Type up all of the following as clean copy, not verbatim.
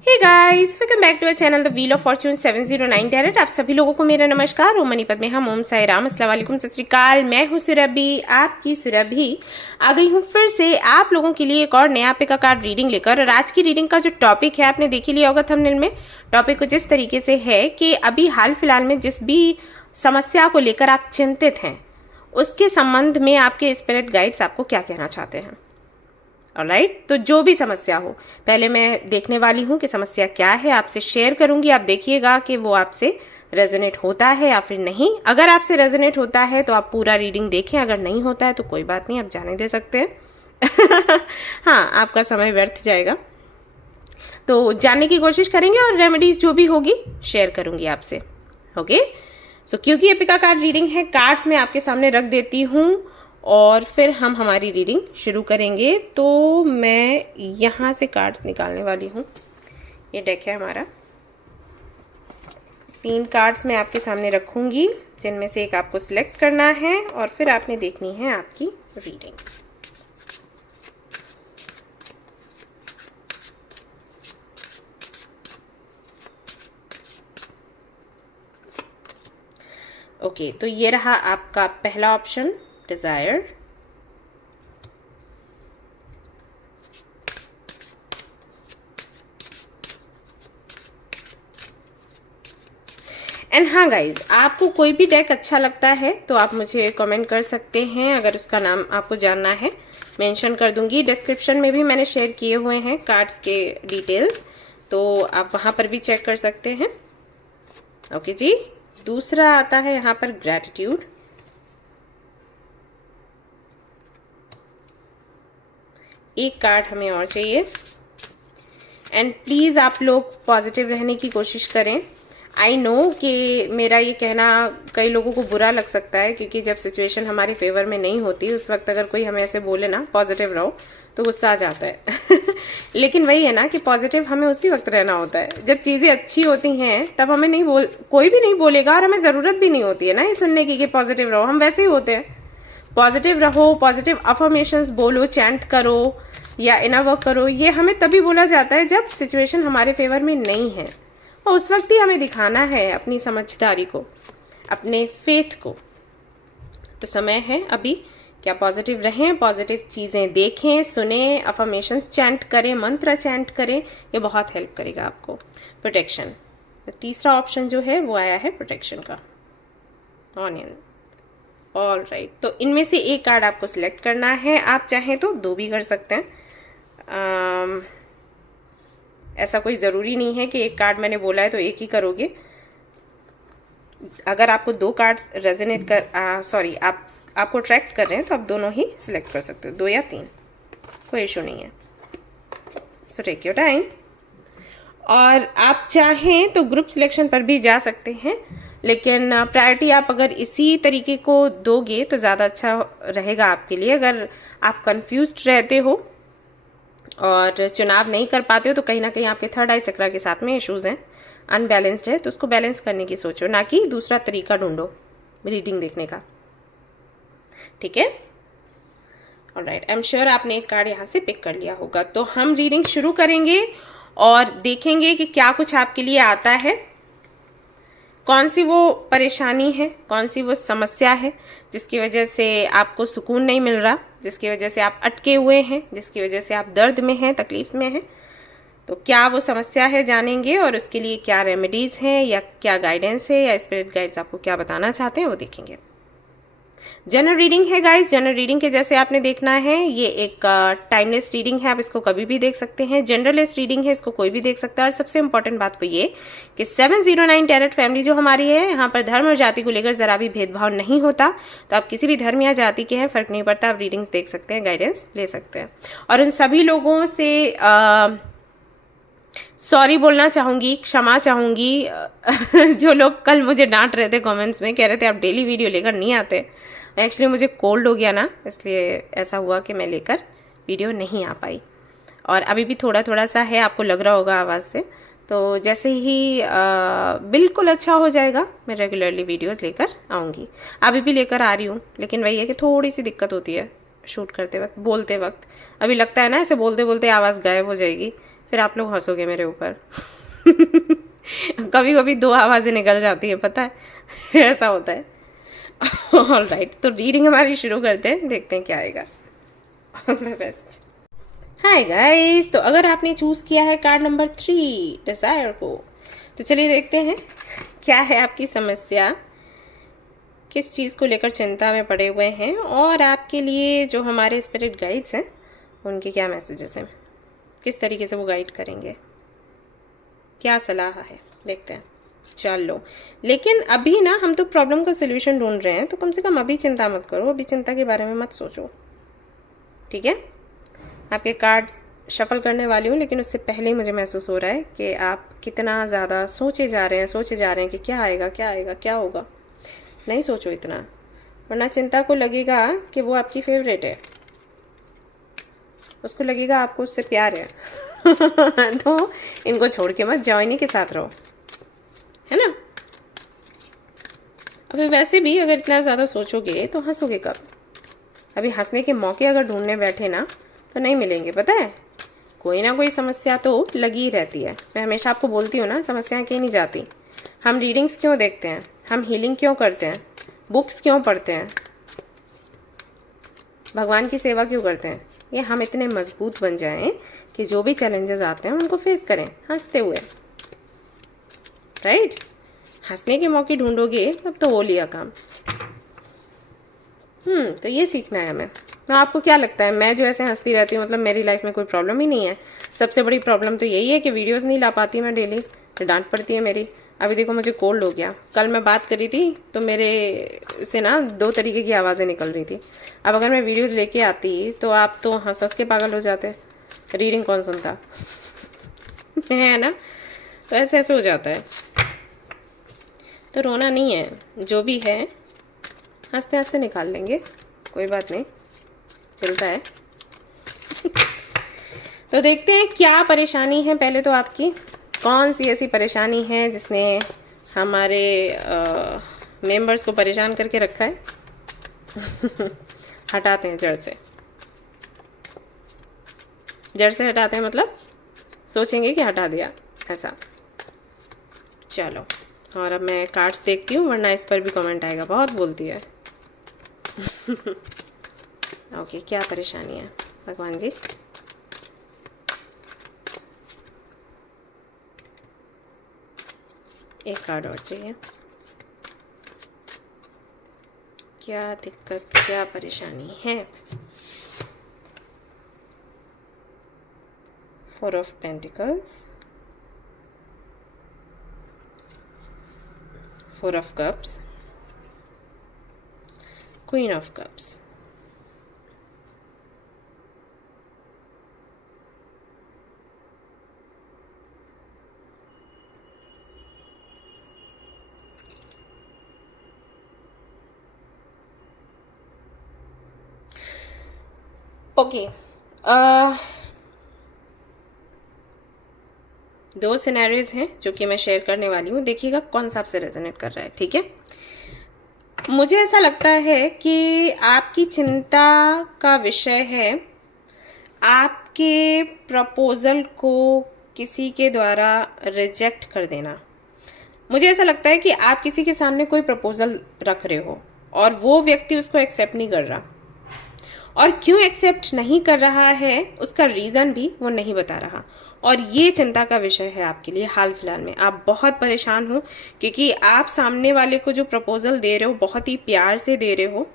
Hey guys, welcome back to our channel the wheel of fortune 709 tarot. आप सभी लोगों को मेरा नमस्कार। ओम मणिपत में हम ओम साई राम, अस्सलाम वालेकुम, सत श्री अकाल। मैं हूँ सुरभि, आपकी सुरभि आ गई हूँ फिर से आप लोगों के लिए एक और नया पिका कार्ड रीडिंग लेकर। और आज की रीडिंग का जो टॉपिक है आपने देख ही लिया होगा थंबनेल में। टॉपिक कुछ इस तरीके से है कि अभी हाल फिलहाल में जिस भी समस्या को लेकर आप चिंतित हैं उसके संबंध में आपके स्पिरिट गाइड्स आपको क्या कहना चाहते हैं। ऑलराइट, तो जो भी समस्या हो पहले मैं देखने वाली हूँ कि समस्या क्या है, आपसे शेयर करूँगी। आप देखिएगा कि वो आपसे रेजोनेट होता है या फिर नहीं। अगर आपसे रेजोनेट होता है तो आप पूरा रीडिंग देखें, अगर नहीं होता है तो कोई बात नहीं, आप जाने दे सकते हैं। हाँ, आपका समय व्यर्थ जाएगा। तो जानने की कोशिश करेंगे और रेमेडीज जो भी होगी शेयर करूँगी आपसे। ओके, सो क्योंकि ये पिका कार्ड रीडिंग है, कार्ड्स मैं आपके सामने रख देती हूँ और फिर हम हमारी रीडिंग शुरू करेंगे। तो मैं यहाँ से कार्ड्स निकालने वाली हूँ। ये डेक है हमारा। 3 कार्ड्स मैं आपके सामने रखूँगी जिनमें से एक आपको सिलेक्ट करना है और फिर आपने देखनी है आपकी रीडिंग। ओके, तो ये रहा आपका पहला ऑप्शन, डिज़ायर। एंड हाँ गाइज, आपको कोई भी डेक अच्छा लगता है तो आप मुझे कमेंट कर सकते हैं। अगर उसका नाम आपको जानना है मेंशन कर दूंगी। डिस्क्रिप्शन में भी मैंने शेयर किए हुए हैं कार्ड्स के डिटेल्स, तो आप वहाँ पर भी चेक कर सकते हैं। ओके जी, दूसरा आता है यहाँ पर ग्रैटिट्यूड। एक कार्ड हमें और चाहिए। एंड प्लीज़ आप लोग पॉजिटिव रहने की कोशिश करें। आई नो कि मेरा ये कहना कई लोगों को बुरा लग सकता है, क्योंकि जब सिचुएशन हमारे फेवर में नहीं होती उस वक्त अगर कोई हमें ऐसे बोले ना पॉजिटिव रहो तो गुस्सा आ जाता है। लेकिन वही है ना कि पॉजिटिव हमें उसी वक्त रहना होता है जब चीज़ें अच्छी होती हैं। तब हमें नहीं कोई भी नहीं बोलेगा और हमें ज़रूरत भी नहीं होती है ना ये सुनने की कि पॉजिटिव रहो। हम वैसे ही होते हैं। पॉजिटिव रहो, पॉजिटिव अफर्मेशंस बोलो, चैंट करो या इनर वर्क करो, ये हमें तभी बोला जाता है जब सिचुएशन हमारे फेवर में नहीं है। और उस वक्त ही हमें दिखाना है अपनी समझदारी को, अपने फेथ को। तो समय है अभी क्या पॉजिटिव रहें, पॉजिटिव चीज़ें देखें, सुने, अफर्मेशंस चैंट करें, मंत्र चैंट करें। ये बहुत हेल्प करेगा आपको। प्रोटेक्शन, तीसरा ऑप्शन जो है वो आया है प्रोटेक्शन का, ऑनियन। ऑल राइट, तो इनमें से एक कार्ड आपको सिलेक्ट करना है। आप चाहें तो 2 भी कर सकते हैं। ऐसा कोई ज़रूरी नहीं है कि एक कार्ड मैंने बोला है तो एक ही करोगे। अगर आपको 2 कार्ड्स रेजोनेट कर आपको अट्रैक्ट कर रहे हैं तो आप दोनों ही सिलेक्ट कर सकते हो, 2 या 3, कोई इशू नहीं है। So take your time. और आप चाहें तो ग्रुप सिलेक्शन पर भी जा सकते हैं, लेकिन प्रायोरिटी आप अगर इसी तरीके को दोगे तो ज़्यादा अच्छा रहेगा आपके लिए। अगर आप कंफ्यूज्ड रहते हो और चुनाव नहीं कर पाते हो तो कहीं ना कहीं आपके थर्ड आई चक्रा के साथ में इश्यूज़ हैं, अनबैलेंस्ड है, तो उसको बैलेंस करने की सोचो, ना कि दूसरा तरीका ढूंढो रीडिंग देखने का। ठीक है, ऑलराइट, आई एम श्योर आपने एक कार्ड यहाँ से पिक कर लिया होगा। तो हम रीडिंग शुरू करेंगे और देखेंगे कि क्या कुछ आपके लिए आता है, कौन सी वो परेशानी है, कौन सी वो समस्या है जिसकी वजह से आपको सुकून नहीं मिल रहा, जिसकी वजह से आप अटके हुए हैं, जिसकी वजह से आप दर्द में हैं, तकलीफ़ में हैं। तो क्या वो समस्या है जानेंगे और उसके लिए क्या रेमेडीज़ हैं या क्या गाइडेंस है या स्पिरिट गाइड्स आपको क्या बताना चाहते हैं वो देखेंगे। जनरल रीडिंग है गाइस। जनरल रीडिंग के जैसे आपने देखना है, ये एक टाइमलेस रीडिंग है, आप इसको कभी भी देख सकते हैं। जनरलेस रीडिंग है, इसको कोई भी देख सकता है। और सबसे इंपॉर्टेंट बात तो ये कि 709 टैरेट फैमिली जो हमारी है, यहाँ पर धर्म और जाति को लेकर ज़रा भी भेदभाव नहीं होता। तो आप किसी भी धर्म या जाति के हैं, फ़र्क नहीं पड़ता, आप रीडिंग्स देख सकते हैं, गाइडेंस ले सकते हैं। और उन सभी लोगों से सॉरी बोलना चाहूँगी, क्षमा चाहूँगी, जो लोग कल मुझे डांट रहे थे कमेंट्स में, कह रहे थे आप डेली वीडियो लेकर नहीं आते। एक्चुअली मुझे कोल्ड हो गया ना, इसलिए ऐसा हुआ कि मैं लेकर वीडियो नहीं आ पाई। और अभी भी थोड़ा थोड़ा सा है, आपको लग रहा होगा आवाज़ से। तो जैसे ही बिल्कुल अच्छा हो जाएगा मैं रेगुलरली वीडियोस लेकर आऊँगी। अभी भी लेकर आ रही हूँ, लेकिन वही है कि थोड़ी सी दिक्कत होती है शूट करते वक्त, बोलते वक्त। अभी लगता है ना ऐसे बोलते बोलते आवाज़ गायब हो जाएगी, फिर आप लोग हंसोगे मेरे ऊपर। कभी कभी दो आवाज़ें निकल जाती हैं, पता है। ऐसा होता है। ऑल राइट, तो रीडिंग हमारी शुरू करते हैं, देखते हैं क्या आएगा। All the best. Hi guys, तो अगर आपने चूज़ किया है कार्ड नंबर 3 डिज़ायर को, तो चलिए देखते हैं क्या है आपकी समस्या, किस चीज़ को लेकर चिंता में पड़े हुए हैं, और आपके लिए जो हमारे स्पिरिट गाइड्स हैं उनके क्या मैसेजेस हैं, किस तरीके से वो गाइड करेंगे, क्या सलाह है, देखते हैं। चलो, लेकिन अभी ना हम तो प्रॉब्लम का सलूशन ढूंढ रहे हैं, तो कम से कम अभी चिंता मत करो, अभी चिंता के बारे में मत सोचो, ठीक है। आपके कार्ड्स शफल करने वाली हूँ, लेकिन उससे पहले ही मुझे महसूस हो रहा है कि आप कितना ज़्यादा सोचे जा रहे हैं कि क्या आएगा, क्या आएगा, क्या होगा। नहीं सोचो इतना, वरना चिंता को लगेगा कि वो आपकी फेवरेट है, उसको लगेगा आपको उससे प्यार है। तो इनको छोड़ के मत जाओ, इन्हीं के साथ रहो, है ना। अभी वैसे भी अगर इतना ज़्यादा सोचोगे तो हंसोगे कब? अभी हंसने के मौके अगर ढूंढने बैठे ना तो नहीं मिलेंगे, पता है। कोई ना कोई समस्या तो लगी ही रहती है। मैं हमेशा आपको बोलती हूँ ना, समस्याएं कहीं नहीं जाती। हम रीडिंग्स क्यों देखते हैं, हम हीलिंग क्यों करते हैं, बुक्स क्यों पढ़ते हैं, भगवान की सेवा क्यों करते हैं, ये हम इतने मजबूत बन जाएं कि जो भी चैलेंजेस आते हैं उनको फेस करें हंसते हुए, राइट। हंसने के मौके ढूंढोगे तब तो हो लिया काम। तो ये सीखना है हमें। तो आपको क्या लगता है, मैं जो ऐसे हंसती रहती हूँ मतलब मेरी लाइफ में कोई प्रॉब्लम ही नहीं है? सबसे बड़ी प्रॉब्लम तो यही है कि वीडियोस नहीं ला पाती मैं डेली, तो डांट पड़ती है मेरी। अभी देखो मुझे कोल्ड हो गया, कल मैं बात करी थी तो मेरे से ना 2 तरीके की आवाज़ें निकल रही थी। अब अगर मैं वीडियोज़ लेके आती तो आप तो हंस हंस के पागल हो जाते, रीडिंग कौन सुनता। है ना, तो ऐसे ऐसे हो जाता है। तो रोना नहीं है, जो भी है हंसते हंसते निकाल लेंगे, कोई बात नहीं, चलता है। तो देखते हैं क्या परेशानी है। पहले तो आपकी कौन सी ऐसी परेशानी है जिसने हमारे मेंबर्स को परेशान करके रखा है। हटाते हैं जड़ से। जड़ से हटाते हैं मतलब सोचेंगे कि हटा दिया, ऐसा। चलो, और अब मैं कार्ड्स देखती हूँ, वरना इस पर भी कमेंट आएगा, बहुत बोलती है। ओके, क्या परेशानी है भगवान जी? एक कार्ड और चाहिए। क्या दिक्कत, क्या परेशानी है? 4 of pentacles, 4 of cups, queen of cups. Okay, 2 scenarios हैं जो कि मैं शेयर करने वाली हूँ, देखिएगा कौन सा आपसे रेजोनेट कर रहा है, ठीक है। मुझे ऐसा लगता है कि आपकी चिंता का विषय है आपके प्रपोज़ल को किसी के द्वारा रिजेक्ट कर देना। मुझे ऐसा लगता है कि आप किसी के सामने कोई प्रपोज़ल रख रहे हो और वो व्यक्ति उसको एक्सेप्ट नहीं कर रहा, और क्यों एक्सेप्ट नहीं कर रहा है उसका रीज़न भी वो नहीं बता रहा, और ये चिंता का विषय है आपके लिए हाल फिलहाल में। आप बहुत परेशान हो क्योंकि आप सामने वाले को जो प्रपोज़ल दे रहे हो बहुत ही प्यार से दे रहे हो,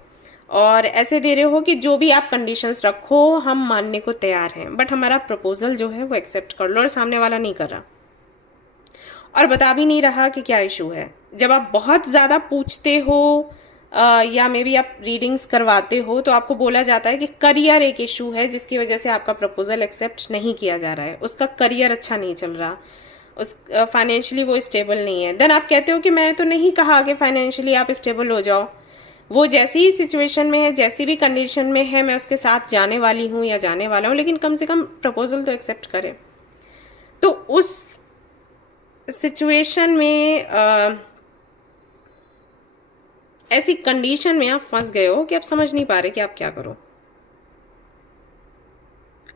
और ऐसे दे रहे हो कि जो भी आप कंडीशंस रखो हम मानने को तैयार हैं, बट हमारा प्रपोज़ल जो है वो एक्सेप्ट कर लो, और सामने वाला नहीं कर रहा और बता भी नहीं रहा कि क्या इशू है। जब आप बहुत ज़्यादा पूछते हो या मे बी आप रीडिंग्स करवाते हो तो आपको बोला जाता है कि करियर एक इशू है जिसकी वजह से आपका प्रपोज़ल एक्सेप्ट नहीं किया जा रहा है, उसका करियर अच्छा नहीं चल रहा, उस फाइनेंशियली वो स्टेबल नहीं है। देन आप कहते हो कि मैंने तो नहीं कहा कि फाइनेंशियली आप स्टेबल हो जाओ, वो जैसी ही सिचुएशन में है, जैसी भी कंडीशन में है, मैं उसके साथ जाने वाली हूँ या जाने वाला हूँ, लेकिन कम से कम प्रपोज़ल तो एक्सेप्ट करें। तो उस सिचुएशन में ऐसी कंडीशन में आप फंस गए हो कि आप समझ नहीं पा रहे कि आप क्या करो,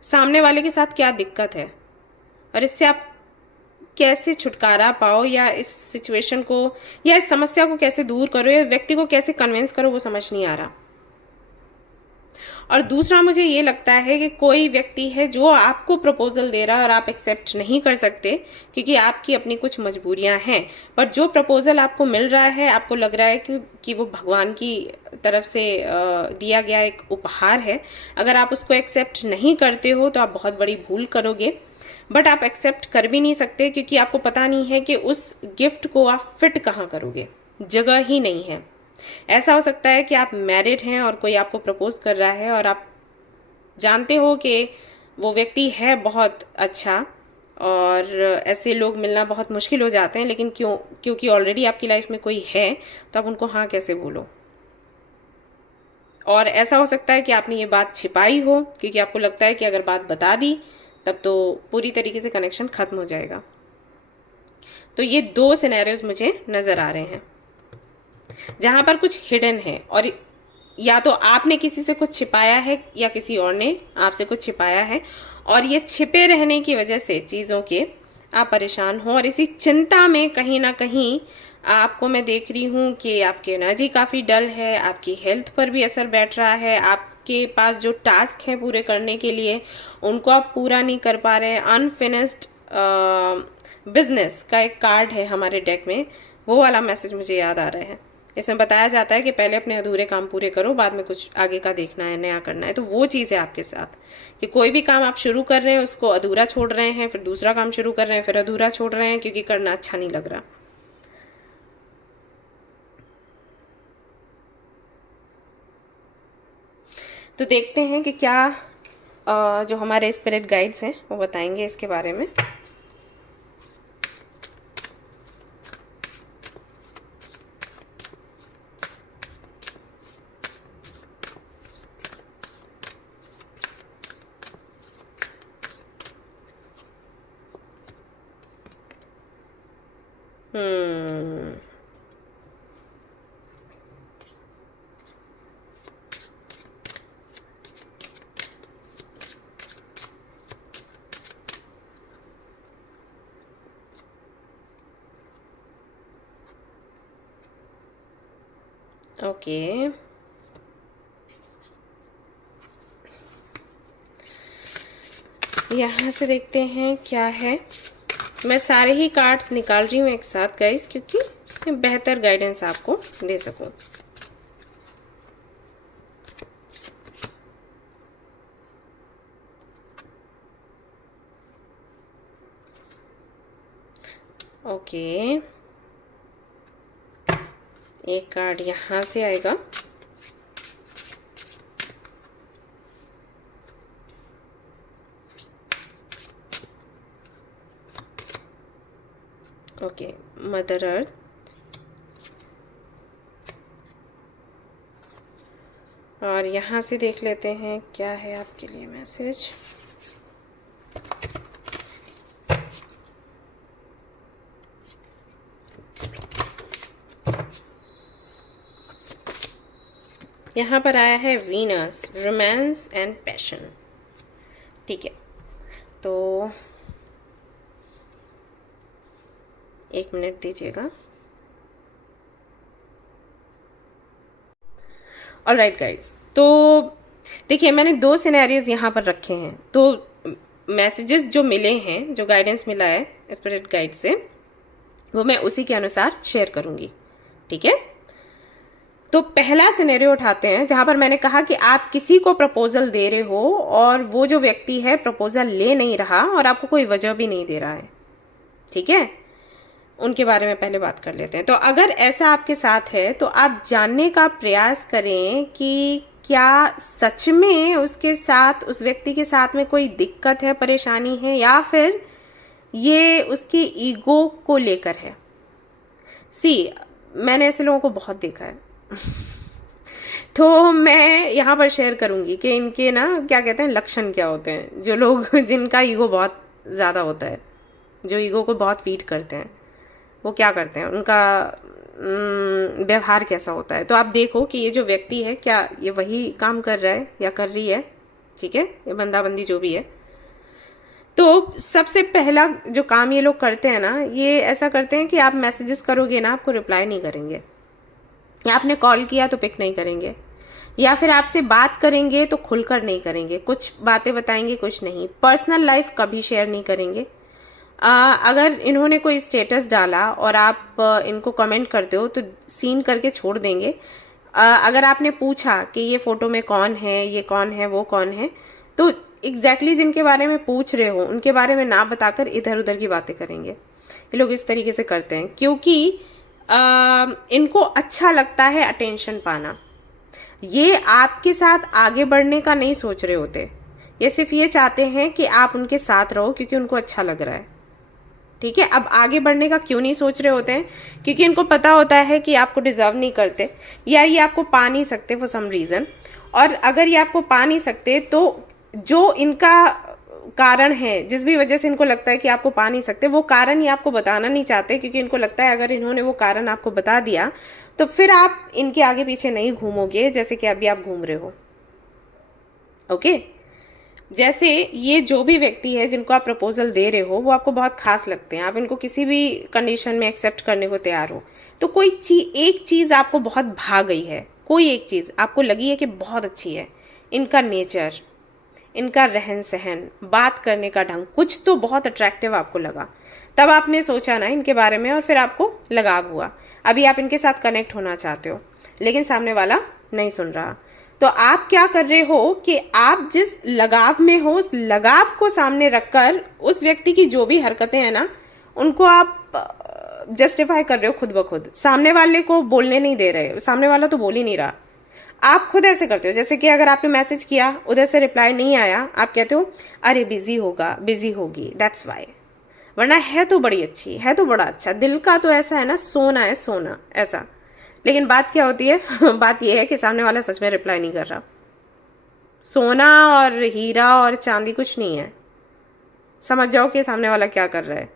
सामने वाले के साथ क्या दिक्कत है, और इससे आप कैसे छुटकारा पाओ, या इस सिचुएशन को या इस समस्या को कैसे दूर करो, या व्यक्ति को कैसे कन्विंस करो, वो समझ नहीं आ रहा। और दूसरा मुझे ये लगता है कि कोई व्यक्ति है जो आपको प्रपोजल दे रहा है और आप एक्सेप्ट नहीं कर सकते क्योंकि आपकी अपनी कुछ मजबूरियां हैं, पर जो प्रपोजल आपको मिल रहा है आपको लग रहा है कि वो भगवान की तरफ से दिया गया एक उपहार है। अगर आप उसको एक्सेप्ट नहीं करते हो तो आप बहुत बड़ी भूल करोगे, बट आप एक्सेप्ट कर भी नहीं सकते क्योंकि आपको पता नहीं है कि उस गिफ्ट को आप फिट कहाँ करोगे, जगह ही नहीं है। ऐसा हो सकता है कि आप मैरिड हैं और कोई आपको प्रपोज कर रहा है और आप जानते हो कि वो व्यक्ति है बहुत अच्छा और ऐसे लोग मिलना बहुत मुश्किल हो जाते हैं, लेकिन क्योंकि ऑलरेडी आपकी लाइफ में कोई है तो आप उनको हाँ कैसे बोलो। और ऐसा हो सकता है कि आपने ये बात छिपाई हो क्योंकि आपको लगता है कि अगर बात बता दी तब तो पूरी तरीके से कनेक्शन खत्म हो जाएगा। तो ये दो सिनेरियोज मुझे नज़र आ रहे हैं जहाँ पर कुछ हिडन है, और या तो आपने किसी से कुछ छिपाया है या किसी और ने आपसे कुछ छिपाया है, और ये छिपे रहने की वजह से चीज़ों के आप परेशान हो, और इसी चिंता में कहीं ना कहीं आपको मैं देख रही हूँ कि आपकी एनर्जी काफ़ी डल है, आपकी हेल्थ पर भी असर बैठ रहा है, आपके पास जो टास्क हैं पूरे करने के लिए उनको आप पूरा नहीं कर पा रहे हैं। अनफिनिश्ड बिजनेस का एक कार्ड है हमारे डेक में, वो वाला मैसेज मुझे याद आ रहा है। इसमें बताया जाता है कि पहले अपने अधूरे काम पूरे करो, बाद में कुछ आगे का देखना है, नया करना है। तो वो चीज़ है आपके साथ कि कोई भी काम आप शुरू कर रहे हैं उसको अधूरा छोड़ रहे हैं, फिर दूसरा काम शुरू कर रहे हैं, फिर अधूरा छोड़ रहे हैं क्योंकि करना अच्छा नहीं लग रहा। तो देखते हैं कि क्या जो हमारे स्पिरिट गाइड्स हैं वो बताएंगे इसके बारे में। ओके, यहाँ से देखते हैं क्या है। मैं सारे ही कार्ड्स निकाल रही हूँ एक साथ गाइस क्योंकि मैं बेहतर गाइडेंस आपको दे सकूँ। ओके, एक कार्ड यहाँ से आएगा, ओके, मदर अर्थ, और यहाँ से देख लेते हैं क्या है आपके लिए मैसेज। यहाँ पर आया है वीनस, रोमांस एंड पैशन। ठीक है, तो एक मिनट दीजिएगा। ऑलराइट गाइस, तो देखिए मैंने दो सिनेरियोज यहाँ पर रखे हैं, तो मैसेजेस जो मिले हैं, जो गाइडेंस मिला है स्पिरिट गाइड से, वो मैं उसी के अनुसार शेयर करूँगी। ठीक है, तो पहला सिनेरियो उठाते हैं जहाँ पर मैंने कहा कि आप किसी को प्रपोजल दे रहे हो और वो जो व्यक्ति है प्रपोजल ले नहीं रहा और आपको कोई वजह भी नहीं दे रहा है। ठीक है, उनके बारे में पहले बात कर लेते हैं। तो अगर ऐसा आपके साथ है तो आप जानने का प्रयास करें कि क्या सच में उसके साथ, उस व्यक्ति के साथ में कोई दिक्कत है, परेशानी है, या फिर ये उसकी ईगो को लेकर है। मैंने ऐसे लोगों को बहुत देखा है तो मैं यहाँ पर शेयर करूँगी कि इनके ना क्या कहते हैं, लक्षण क्या होते हैं। जो लोग जिनका ईगो बहुत ज़्यादा होता है, जो ईगो को बहुत फीड करते हैं, वो क्या करते हैं, उनका व्यवहार कैसा होता है। तो आप देखो कि ये जो व्यक्ति है क्या ये वही काम कर रहा है या कर रही है। ठीक है, ये बंदा बंदी जो भी है। तो सबसे पहला जो काम ये लोग करते हैं ना, ये ऐसा करते हैं कि आप मैसेजेस करोगे ना, आपको रिप्लाई नहीं करेंगे, या आपने कॉल किया तो पिक नहीं करेंगे, या फिर आपसे बात करेंगे तो खुलकर नहीं करेंगे, कुछ बातें बताएंगे कुछ नहीं, पर्सनल लाइफ कभी शेयर नहीं करेंगे। अगर इन्होंने कोई स्टेटस डाला और आप इनको कमेंट करते हो तो सीन करके छोड़ देंगे। अगर आपने पूछा कि ये फ़ोटो में कौन है, ये कौन है, वो कौन है, तो एग्जैक्टली जिनके बारे में पूछ रहे हो उनके बारे में ना बताकर इधर उधर की बातें करेंगे। ये लोग इस तरीके से करते हैं क्योंकि इनको अच्छा लगता है अटेंशन पाना। ये आपके साथ आगे बढ़ने का नहीं सोच रहे होते, ये सिर्फ ये चाहते हैं कि आप उनके साथ रहो क्योंकि उनको अच्छा लग रहा है। ठीक है, अब आगे बढ़ने का क्यों नहीं सोच रहे होते हैं? क्योंकि इनको पता होता है कि आपको डिज़र्व नहीं करते, या ये आपको पा नहीं सकते फॉर सम रीज़न। और अगर ये आपको पा नहीं सकते तो जो इनका कारण है, जिस भी वजह से इनको लगता है कि आपको पा नहीं सकते, वो कारण ये आपको बताना नहीं चाहते, क्योंकि इनको लगता है अगर इन्होंने वो कारण आपको बता दिया तो फिर आप इनके आगे पीछे नहीं घूमोगे जैसे कि अभी आप घूम रहे हो। ओके, जैसे ये जो भी व्यक्ति है जिनको आप प्रपोजल दे रहे हो वो आपको बहुत खास लगते हैं, आप इनको किसी भी कंडीशन में एक्सेप्ट करने को तैयार हो, तो कोई एक चीज़ आपको बहुत भा गई है, कोई एक चीज़ आपको लगी है कि बहुत अच्छी है, इनका नेचर, इनका रहन सहन, बात करने का ढंग, कुछ तो बहुत अट्रैक्टिव आपको लगा, तब आपने सोचा ना इनके बारे में और फिर आपको लगाव हुआ। अभी आप इनके साथ कनेक्ट होना चाहते हो लेकिन सामने वाला नहीं सुन रहा, तो आप क्या कर रहे हो कि आप जिस लगाव में हो उस लगाव को सामने रखकर उस व्यक्ति की जो भी हरकतें हैं ना उनको आप जस्टिफाई कर रहे हो खुद ब खुद, सामने वाले को बोलने नहीं दे रहे, सामने वाला तो बोल ही नहीं रहा, आप खुद ऐसे करते हो। जैसे कि अगर आपने मैसेज किया, उधर से रिप्लाई नहीं आया, आप कहते हो अरे बिजी होगा, बिजी होगी, दैट्स वाई, वरना है तो बड़ी अच्छी, है तो बड़ा अच्छा, दिल का तो ऐसा है ना, सोना है सोना ऐसा। लेकिन बात क्या होती है बात यह है कि सामने वाला सच में रिप्लाई नहीं कर रहा। सोना और हीरा और चांदी कुछ नहीं है, समझ जाओ कि सामने वाला क्या कर रहा है।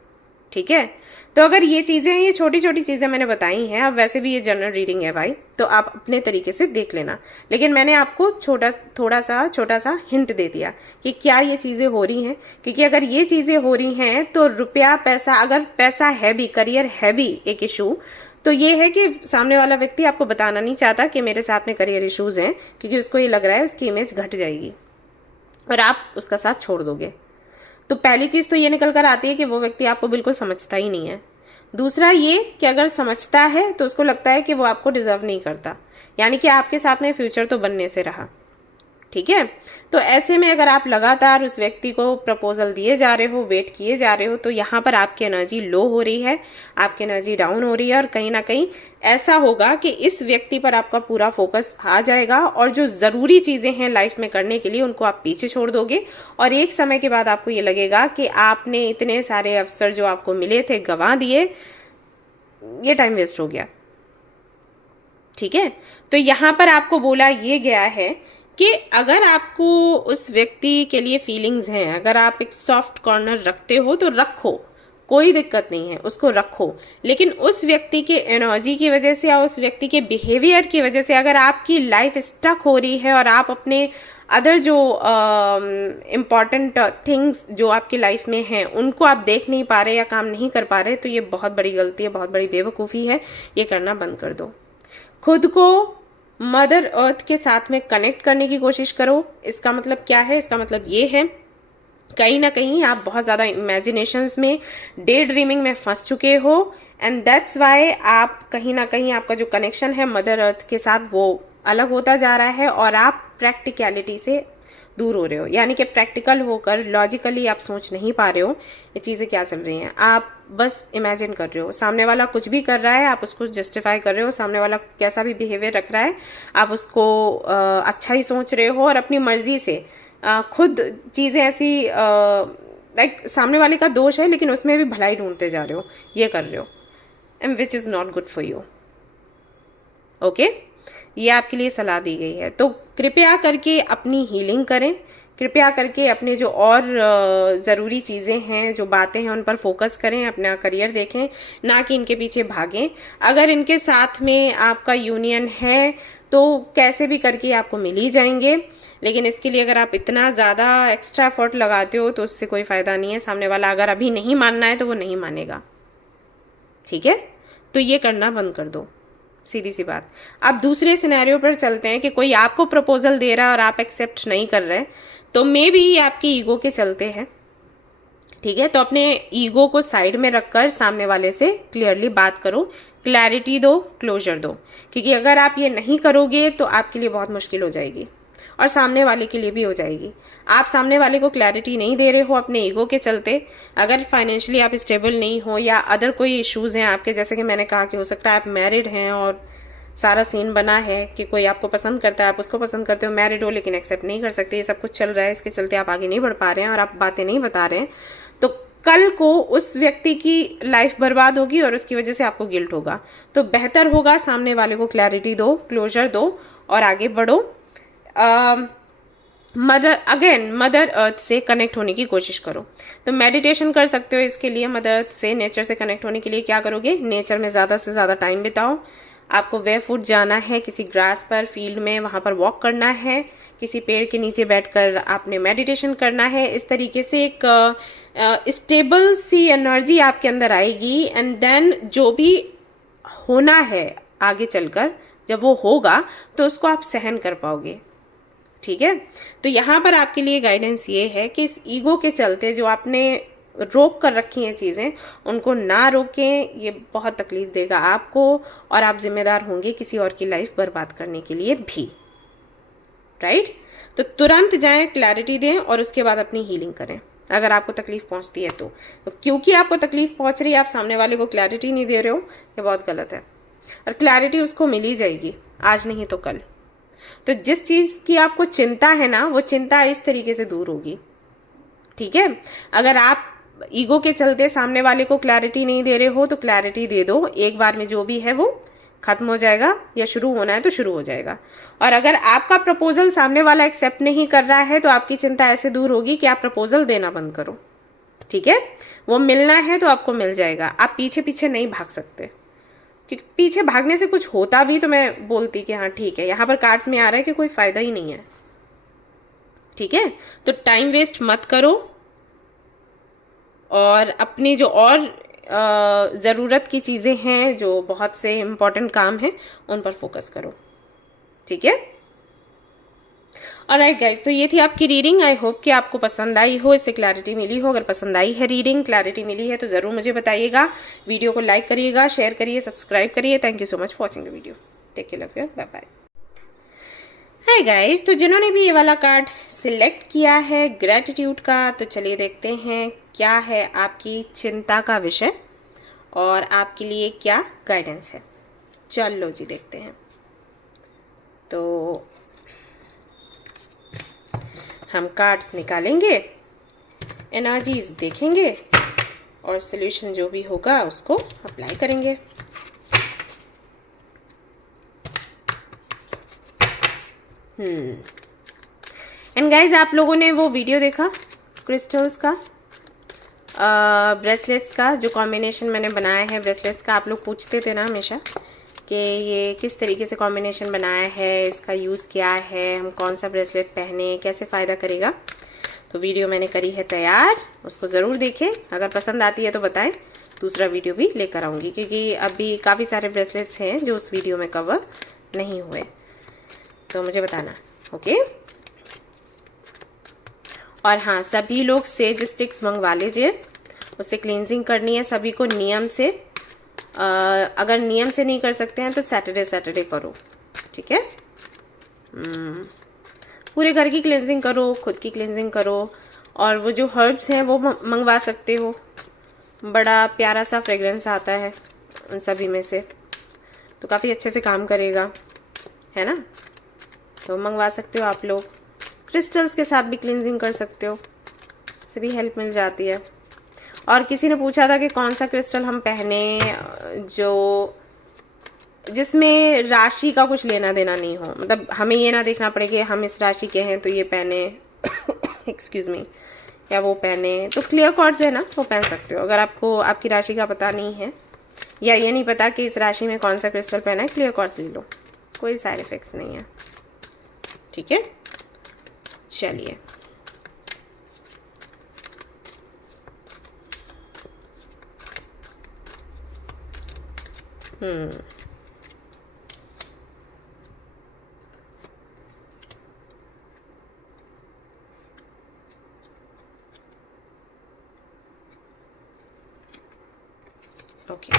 ठीक है, तो अगर ये चीज़ें, ये छोटी छोटी चीज़ें मैंने बताई हैं, अब वैसे भी ये जनरल रीडिंग है भाई, तो आप अपने तरीके से देख लेना, लेकिन मैंने आपको छोटा सा हिंट दे दिया कि क्या ये चीज़ें हो रही हैं, क्योंकि अगर ये चीज़ें हो रही हैं तो रुपया पैसा, अगर पैसा है भी, करियर है भी एक इशू, तो ये है कि सामने वाला व्यक्ति आपको बताना नहीं चाहता कि मेरे साथ में करियर इश्यूज़ हैं, क्योंकि उसको ये लग रहा है उसकी इमेज घट जाएगी और आप उसका साथ छोड़ दोगे। तो पहली चीज़ तो ये निकल कर आती है कि वो व्यक्ति आपको बिल्कुल समझता ही नहीं है। दूसरा ये कि अगर समझता है तो उसको लगता है कि वो आपको डिज़र्व नहीं करता, यानी कि आपके साथ में फ्यूचर तो बनने से रहा। ठीक है, तो ऐसे में अगर आप लगातार उस व्यक्ति को प्रपोजल दिए जा रहे हो, वेट किए जा रहे हो, तो यहाँ पर आपकी एनर्जी लो हो रही है, आपकी एनर्जी डाउन हो रही है, और कहीं ना कहीं ऐसा होगा कि इस व्यक्ति पर आपका पूरा फोकस आ जाएगा और जो ज़रूरी चीज़ें हैं लाइफ में करने के लिए उनको आप पीछे छोड़ दोगे, और एक समय के बाद आपको ये लगेगा कि आपने इतने सारे अवसर जो आपको मिले थे गंवा दिए, ये टाइम वेस्ट हो गया। ठीक है, तो यहाँ पर आपको बोला ये गया है कि अगर आपको उस व्यक्ति के लिए फीलिंग्स हैं, अगर आप एक सॉफ्ट कॉर्नर रखते हो तो रखो, कोई दिक्कत नहीं है, उसको रखो, लेकिन उस व्यक्ति के एनर्जी की वजह से या उस व्यक्ति के बिहेवियर की वजह से अगर आपकी लाइफ स्टक हो रही है और आप अपने अदर जो इम्पॉर्टेंट थिंग्स जो आपकी लाइफ में हैं उनको आप देख नहीं पा रहे या काम नहीं कर पा रहे, तो ये बहुत बड़ी गलती है, बहुत बड़ी बेवकूफ़ी है, ये करना बंद कर दो। खुद को मदर अर्थ के साथ में कनेक्ट करने की कोशिश करो। इसका मतलब क्या है? इसका मतलब ये है कहीं ना कहीं आप बहुत ज़्यादा इमेजिनेशंस में, डे ड्रीमिंग में फंस चुके हो, एंड दैट्स वाई आप कहीं ना कहीं आपका जो कनेक्शन है मदर अर्थ के साथ वो अलग होता जा रहा है और आप प्रैक्टिकलिटी से दूर हो रहे हो, यानी कि प्रैक्टिकल होकर लॉजिकली आप सोच नहीं पा रहे हो ये चीज़ें क्या चल रही हैं, आप बस इमेजिन कर रहे हो। सामने वाला कुछ भी कर रहा है आप उसको जस्टिफाई कर रहे हो, सामने वाला कैसा भी बिहेवियर रख रहा है आप उसको अच्छा ही सोच रहे हो और अपनी मर्जी से खुद चीज़ें ऐसी लाइक सामने वाले का दोष है लेकिन उसमें भी भलाई ढूंढते जा रहे हो, ये कर रहे हो, and which is not good for you. Okay, ये आपके लिए सलाह दी गई है। तो कृपया करके अपनी हीलिंग करें, कृपया करके अपने जो और ज़रूरी चीज़ें हैं, जो बातें हैं, उन पर फोकस करें, अपना करियर देखें, ना कि इनके पीछे भागें। अगर इनके साथ में आपका यूनियन है तो कैसे भी करके आपको मिल ही जाएंगे। लेकिन इसके लिए अगर आप इतना ज़्यादा एक्स्ट्रा एफर्ट लगाते हो तो उससे कोई फ़ायदा नहीं है। सामने वाला अगर अभी नहीं मानना है तो वो नहीं मानेगा, ठीक है। तो ये करना बंद कर दो, सीधी सी बात। अब दूसरे सिनेरियो पर चलते हैं कि कोई आपको प्रपोजल दे रहा है और आप एक्सेप्ट नहीं कर रहे, तो मे बी ये आपकी ईगो के चलते हैं, ठीक है। तो अपने ईगो को साइड में रखकर सामने वाले से क्लियरली बात करो, क्लैरिटी दो, क्लोजर दो, क्योंकि अगर आप ये नहीं करोगे तो आपके लिए बहुत मुश्किल हो जाएगी और सामने वाले के लिए भी हो जाएगी। आप सामने वाले को क्लैरिटी नहीं दे रहे हो अपने ईगो के चलते। अगर फाइनेंशियली आप स्टेबल नहीं हो या अदर कोई इश्यूज़ हैं आपके, जैसे कि मैंने कहा कि हो सकता है आप मैरिड हैं और सारा सीन बना है कि कोई आपको पसंद करता है, आप उसको पसंद करते हो, मैरिड हो लेकिन एक्सेप्ट नहीं कर सकते, ये सब कुछ चल रहा है, इसके चलते आप आगे नहीं बढ़ पा रहे हैं और आप बातें नहीं बता रहे हैं, तो कल को उस व्यक्ति की लाइफ बर्बाद होगी और उसकी वजह से आपको गिल्ट होगा। तो बेहतर होगा सामने वाले को क्लैरिटी दो, क्लोजर दो और आगे बढ़ो। मदर अर्थ से कनेक्ट होने की कोशिश करो। तो मेडिटेशन कर सकते हो इसके लिए। मदर अर्थ से, नेचर से कनेक्ट होने के लिए क्या करोगे, नेचर में ज़्यादा से ज़्यादा टाइम बिताओ। आपको बेयरफुट जाना है किसी ग्रास पर, फील्ड में, वहाँ पर वॉक करना है, किसी पेड़ के नीचे बैठकर आपने मेडिटेशन करना है। इस तरीके से एक स्टेबल सी एनर्जी आपके अंदर आएगी एंड देन जो भी होना है आगे चलकर, जब वो होगा तो उसको आप सहन कर पाओगे, ठीक है। तो यहाँ पर आपके लिए गाइडेंस ये है कि इस ईगो के चलते जो आपने रोक कर रखी हैं चीज़ें, उनको ना रोकें। ये बहुत तकलीफ देगा आपको और आप जिम्मेदार होंगे किसी और की लाइफ बर्बाद करने के लिए भी, राइट। तो तुरंत जाएं, क्लैरिटी दें और उसके बाद अपनी हीलिंग करें अगर आपको तकलीफ पहुंचती है तो क्योंकि आपको तकलीफ पहुंच रही है, आप सामने वाले को क्लैरिटी नहीं दे रहे हो, ये बहुत गलत है। और क्लैरिटी उसको मिल ही जाएगी, आज नहीं तो कल। तो जिस चीज़ की आपको चिंता है ना, वो चिंता इस तरीके से दूर होगी, ठीक है। अगर आप ईगो के चलते सामने वाले को क्लैरिटी नहीं दे रहे हो तो क्लैरिटी दे दो, एक बार में जो भी है वो खत्म हो जाएगा, या शुरू होना है तो शुरू हो जाएगा। और अगर आपका प्रपोजल सामने वाला एक्सेप्ट नहीं कर रहा है तो आपकी चिंता ऐसे दूर होगी कि आप प्रपोजल देना बंद करो, ठीक है। वो मिलना है तो आपको मिल जाएगा, आप पीछे पीछे नहीं भाग सकते, क्योंकि पीछे भागने से कुछ होता भी तो मैं बोलती कि हाँ ठीक है। यहाँ पर कार्ड्स में आ रहा है कि कोई फ़ायदा ही नहीं है, ठीक है। तो टाइम वेस्ट मत करो और अपनी जो और ज़रूरत की चीज़ें हैं, जो बहुत से इम्पॉर्टेंट काम हैं, उन पर फोकस करो, ठीक है। ऑलराइट गाइज, तो ये थी आपकी रीडिंग। आई होप कि आपको पसंद आई हो, इससे क्लैरिटी मिली हो। अगर पसंद आई है रीडिंग, क्लैरिटी मिली है तो ज़रूर मुझे बताइएगा। वीडियो को लाइक करिएगा, शेयर करिए, सब्सक्राइब करिए। Thank you so much for watching the video. Take care, love you, bye bye. Hi guys, तो जिन्होंने भी ये वाला कार्ड सिलेक्ट किया है ग्रैटिट्यूड का, तो चलिए देखते हैं क्या है आपकी चिंता का विषय और आपके लिए क्या गाइडेंस है। चलो जी देखते हैं। तो हम कार्ड्स निकालेंगे, एनर्जीज देखेंगे और सॉल्यूशन जो भी होगा उसको अप्लाई करेंगे। एंड गाइज, आप लोगों ने वो वीडियो देखा क्रिस्टल्स का, ब्रेसलेट्स का, जो कॉम्बिनेशन मैंने बनाया है ब्रेसलेट्स का। आप लोग पूछते थे ना हमेशा कि ये किस तरीके से कॉम्बिनेशन बनाया है, इसका यूज़ क्या है, हम कौन सा ब्रेसलेट पहने, कैसे फ़ायदा करेगा। तो वीडियो मैंने करी है तैयार, उसको ज़रूर देखें। अगर पसंद आती है तो बताएं, दूसरा वीडियो भी लेकर आऊँगी, क्योंकि अभी काफ़ी सारे ब्रेसलेट्स हैं जो उस वीडियो में कवर नहीं हुए, तो मुझे बताना, ओके। और हाँ, सभी लोग सेज स्टिक्स मंगवा लीजिए, उससे क्लींजिंग करनी है सभी को नियम से। अगर नियम से नहीं कर सकते हैं तो सैटरडे करो, ठीक है। पूरे घर की क्लींजिंग करो, खुद की क्लींजिंग करो। और वो जो हर्ब्स हैं वो मंगवा सकते हो, बड़ा प्यारा सा फ्रेगरेंस आता है उन सभी में से, तो काफ़ी अच्छे से काम करेगा, है ना। तो मंगवा सकते हो आप लोग। क्रिस्टल्स के साथ भी क्लींजिंग कर सकते हो, उससे भी हेल्प मिल जाती है। और किसी ने पूछा था कि कौन सा क्रिस्टल हम पहने जो जिसमें राशि का कुछ लेना देना नहीं हो, मतलब हमें ये ना देखना पड़े कि हम इस राशि के हैं तो ये पहने एक्सक्यूज़ मी, या वो पहने। तो क्लियर कॉर्ड्स है ना, वो पहन सकते हो। अगर आपको आपकी राशि का पता नहीं है या ये नहीं पता कि इस राशि में कौन सा क्रिस्टल पहना है, क्लियर कॉर्ड्स ले लो, कोई साइड इफ़ेक्ट्स नहीं है, ठीक है। चलिए, ओके,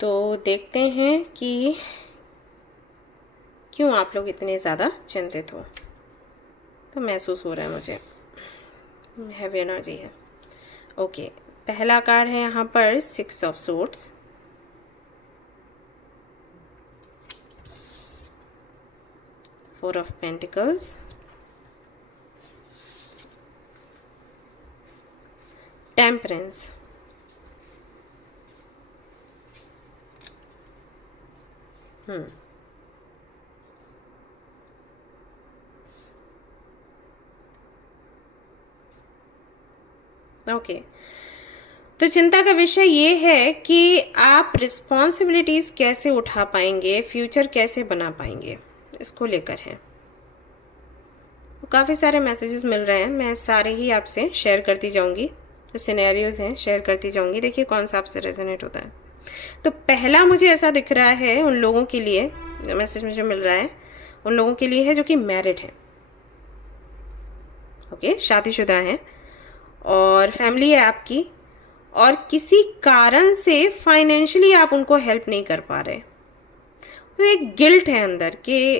तो देखते हैं कि क्यों आप लोग इतने ज़्यादा चिंतित हो। तो महसूस हो रहा है मुझे, हैवी एनर्जी है। ओके, पहला कार्ड है यहाँ पर 6 of swords, four of pentacles, temperance, okay. तो चिंता का विषय ये है कि आप रिस्पॉन्सिबिलिटीज़ कैसे उठा पाएंगे, फ्यूचर कैसे बना पाएंगे, इसको लेकर है। तो काफ़ी सारे मैसेजेस मिल रहे हैं, मैं सारे ही आपसे शेयर करती जाऊंगी, जो सिनेरियोज हैं शेयर करती जाऊंगी। देखिए कौन सा आपसे रेजोनेट होता है। तो पहला मुझे ऐसा दिख रहा है उन लोगों के लिए, मैसेज मुझे मिल रहा है उन लोगों के लिए है जो कि मैरिड है, ओके, शादीशुदा हैं और फैमिली है आपकी, और किसी कारण से फाइनेंशियली आप उनको हेल्प नहीं कर पा रहे। तो एक गिल्ट है अंदर कि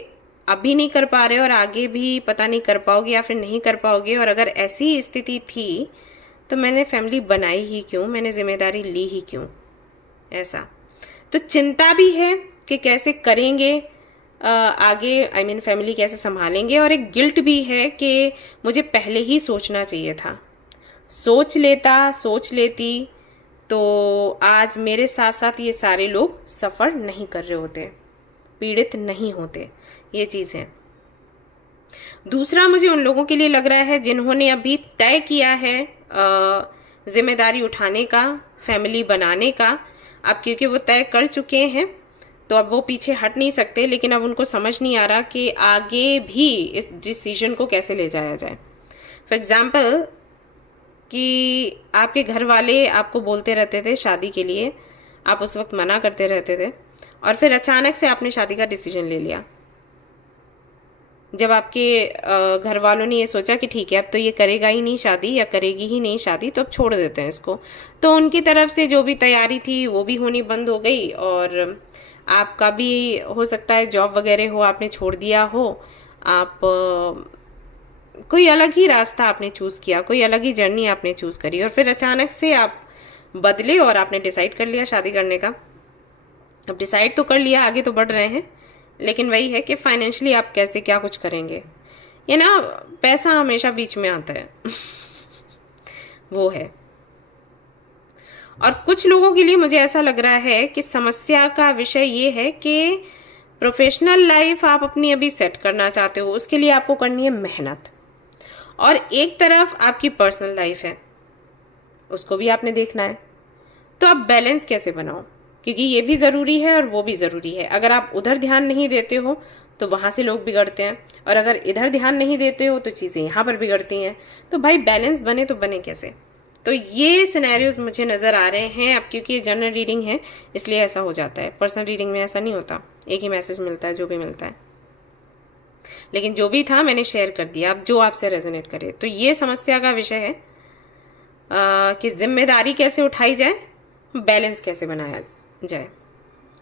अभी नहीं कर पा रहे और आगे भी पता नहीं कर पाओगे या फिर नहीं कर पाओगे, और अगर ऐसी स्थिति थी तो मैंने फैमिली बनाई ही क्यों, मैंने जिम्मेदारी ली ही क्यों, ऐसा। तो चिंता भी है कि कैसे करेंगे आगे, आई मीन फैमिली कैसे संभालेंगे, और एक गिल्ट भी है कि मुझे पहले ही सोचना चाहिए था, सोच लेती तो आज मेरे साथ साथ ये सारे लोग सफ़र नहीं कर रहे होते, पीड़ित नहीं होते, ये चीज़ है। दूसरा मुझे उन लोगों के लिए लग रहा है जिन्होंने अभी तय किया है जिम्मेदारी उठाने का, फैमिली बनाने का, अब क्योंकि वो तय कर चुके हैं तो अब वो पीछे हट नहीं सकते, लेकिन अब उनको समझ नहीं आ रहा कि आगे भी इस डिसीजन को कैसे ले जाया जाए। फॉर एग्ज़ाम्पल कि आपके घर वाले आपको बोलते रहते थे शादी के लिए, आप उस वक्त मना करते रहते थे, और फिर अचानक से आपने शादी का डिसीजन ले लिया। जब आपके घर वालों ने ये सोचा कि ठीक है अब तो ये करेगा ही नहीं शादी या करेगी ही नहीं शादी, तो अब छोड़ देते हैं इसको, तो उनकी तरफ से जो भी तैयारी थी वो भी होनी बंद हो गई, और आपका भी हो सकता है जॉब वगैरह हो, आपने छोड़ दिया हो, आप कोई अलग ही रास्ता आपने चूज़ किया, कोई अलग ही जर्नी आपने चूज़ करी, और फिर अचानक से आप बदले और आपने डिसाइड कर लिया शादी करने का। अब डिसाइड तो कर लिया, आगे तो बढ़ रहे हैं, लेकिन वही है कि फाइनेंशियली आप कैसे क्या कुछ करेंगे, ये ना पैसा हमेशा बीच में आता है वो है। और कुछ लोगों के लिए मुझे ऐसा लग रहा है कि समस्या का विषय ये है कि प्रोफेशनल लाइफ आप अपनी अभी सेट करना चाहते हो, उसके लिए आपको करनी है मेहनत, और एक तरफ आपकी पर्सनल लाइफ है, उसको भी आपने देखना है। तो आप बैलेंस कैसे बनाओ, क्योंकि ये भी ज़रूरी है और वो भी ज़रूरी है। अगर आप उधर ध्यान नहीं देते हो तो वहाँ से लोग बिगड़ते हैं, और अगर इधर ध्यान नहीं देते हो तो चीज़ें यहाँ पर बिगड़ती हैं। तो भाई बैलेंस बने तो बने कैसे। तो ये सिनेरियोज मुझे नज़र आ रहे हैं। अब क्योंकि ये जनरल रीडिंग है इसलिए ऐसा हो जाता है, पर्सनल रीडिंग में ऐसा नहीं होता, एक ही मैसेज मिलता है जो भी मिलता है। लेकिन जो भी था मैंने शेयर कर दिया, अब जो आपसे रेजोनेट करे। तो ये समस्या का विषय है कि जिम्मेदारी कैसे उठाई जाए, बैलेंस कैसे बनाया जाए।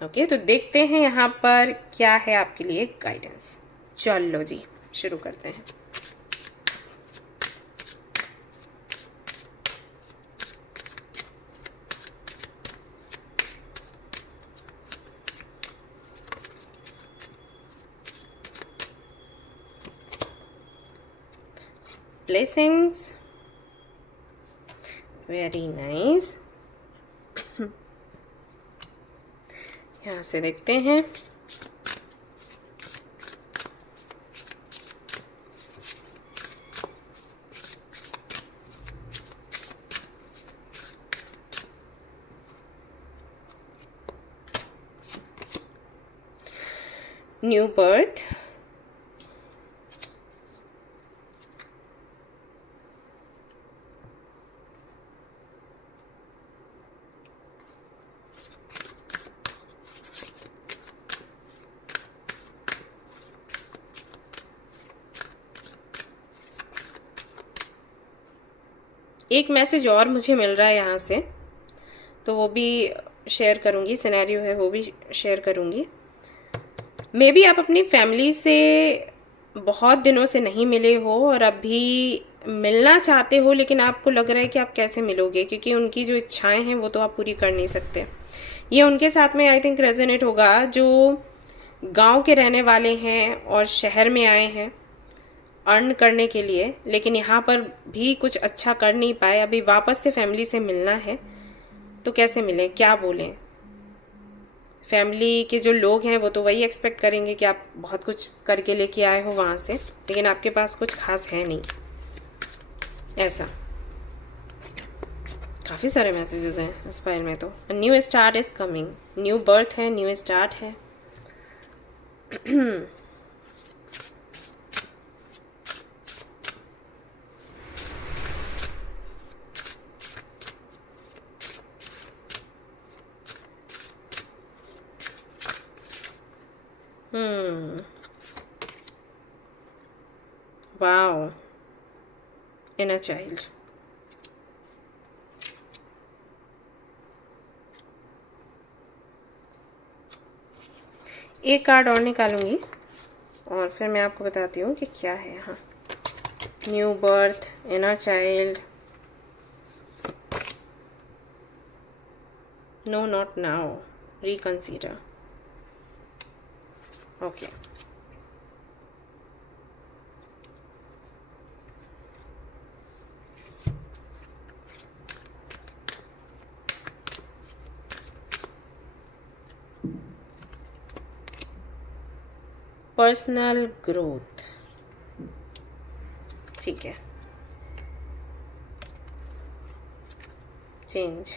ओके, तो देखते हैं यहाँ पर क्या है आपके लिए गाइडेंस। चलो जी शुरू करते हैं। Blessings, very nice. यहाँ से देखते हैं। न्यू बर्थ, एक मैसेज और मुझे मिल रहा है यहाँ से, तो वो भी शेयर करूँगी, सिनेरियो है वो भी शेयर करूँगी। मे बी आप अपनी फैमिली से बहुत दिनों से नहीं मिले हो और अभी मिलना चाहते हो, लेकिन आपको लग रहा है कि आप कैसे मिलोगे, क्योंकि उनकी जो इच्छाएं हैं वो तो आप पूरी कर नहीं सकते। ये उनके साथ में आई थिंक रेजोनेट होगा, जो गांव के रहने वाले हैं और शहर में आए हैं अर्न करने के लिए, लेकिन यहाँ पर भी कुछ अच्छा कर नहीं पाए, अभी वापस से फैमिली से मिलना है। तो कैसे मिलें, क्या बोलें? फैमिली के जो लोग हैं वो तो वही एक्सपेक्ट करेंगे कि आप बहुत कुछ करके लेके आए हो वहाँ से, लेकिन आपके पास कुछ खास है नहीं। ऐसा काफ़ी सारे मैसेजेस हैं इस फाइल में। तो new start is coming, new birth है, न्यू स्टार्ट है। Wow, inner child. एक कार्ड और निकालूंगी और फिर मैं आपको बताती हूँ कि क्या है यहाँ। New birth, inner child, no not now, reconsider. Okay, personal growth, ठीक है। Change,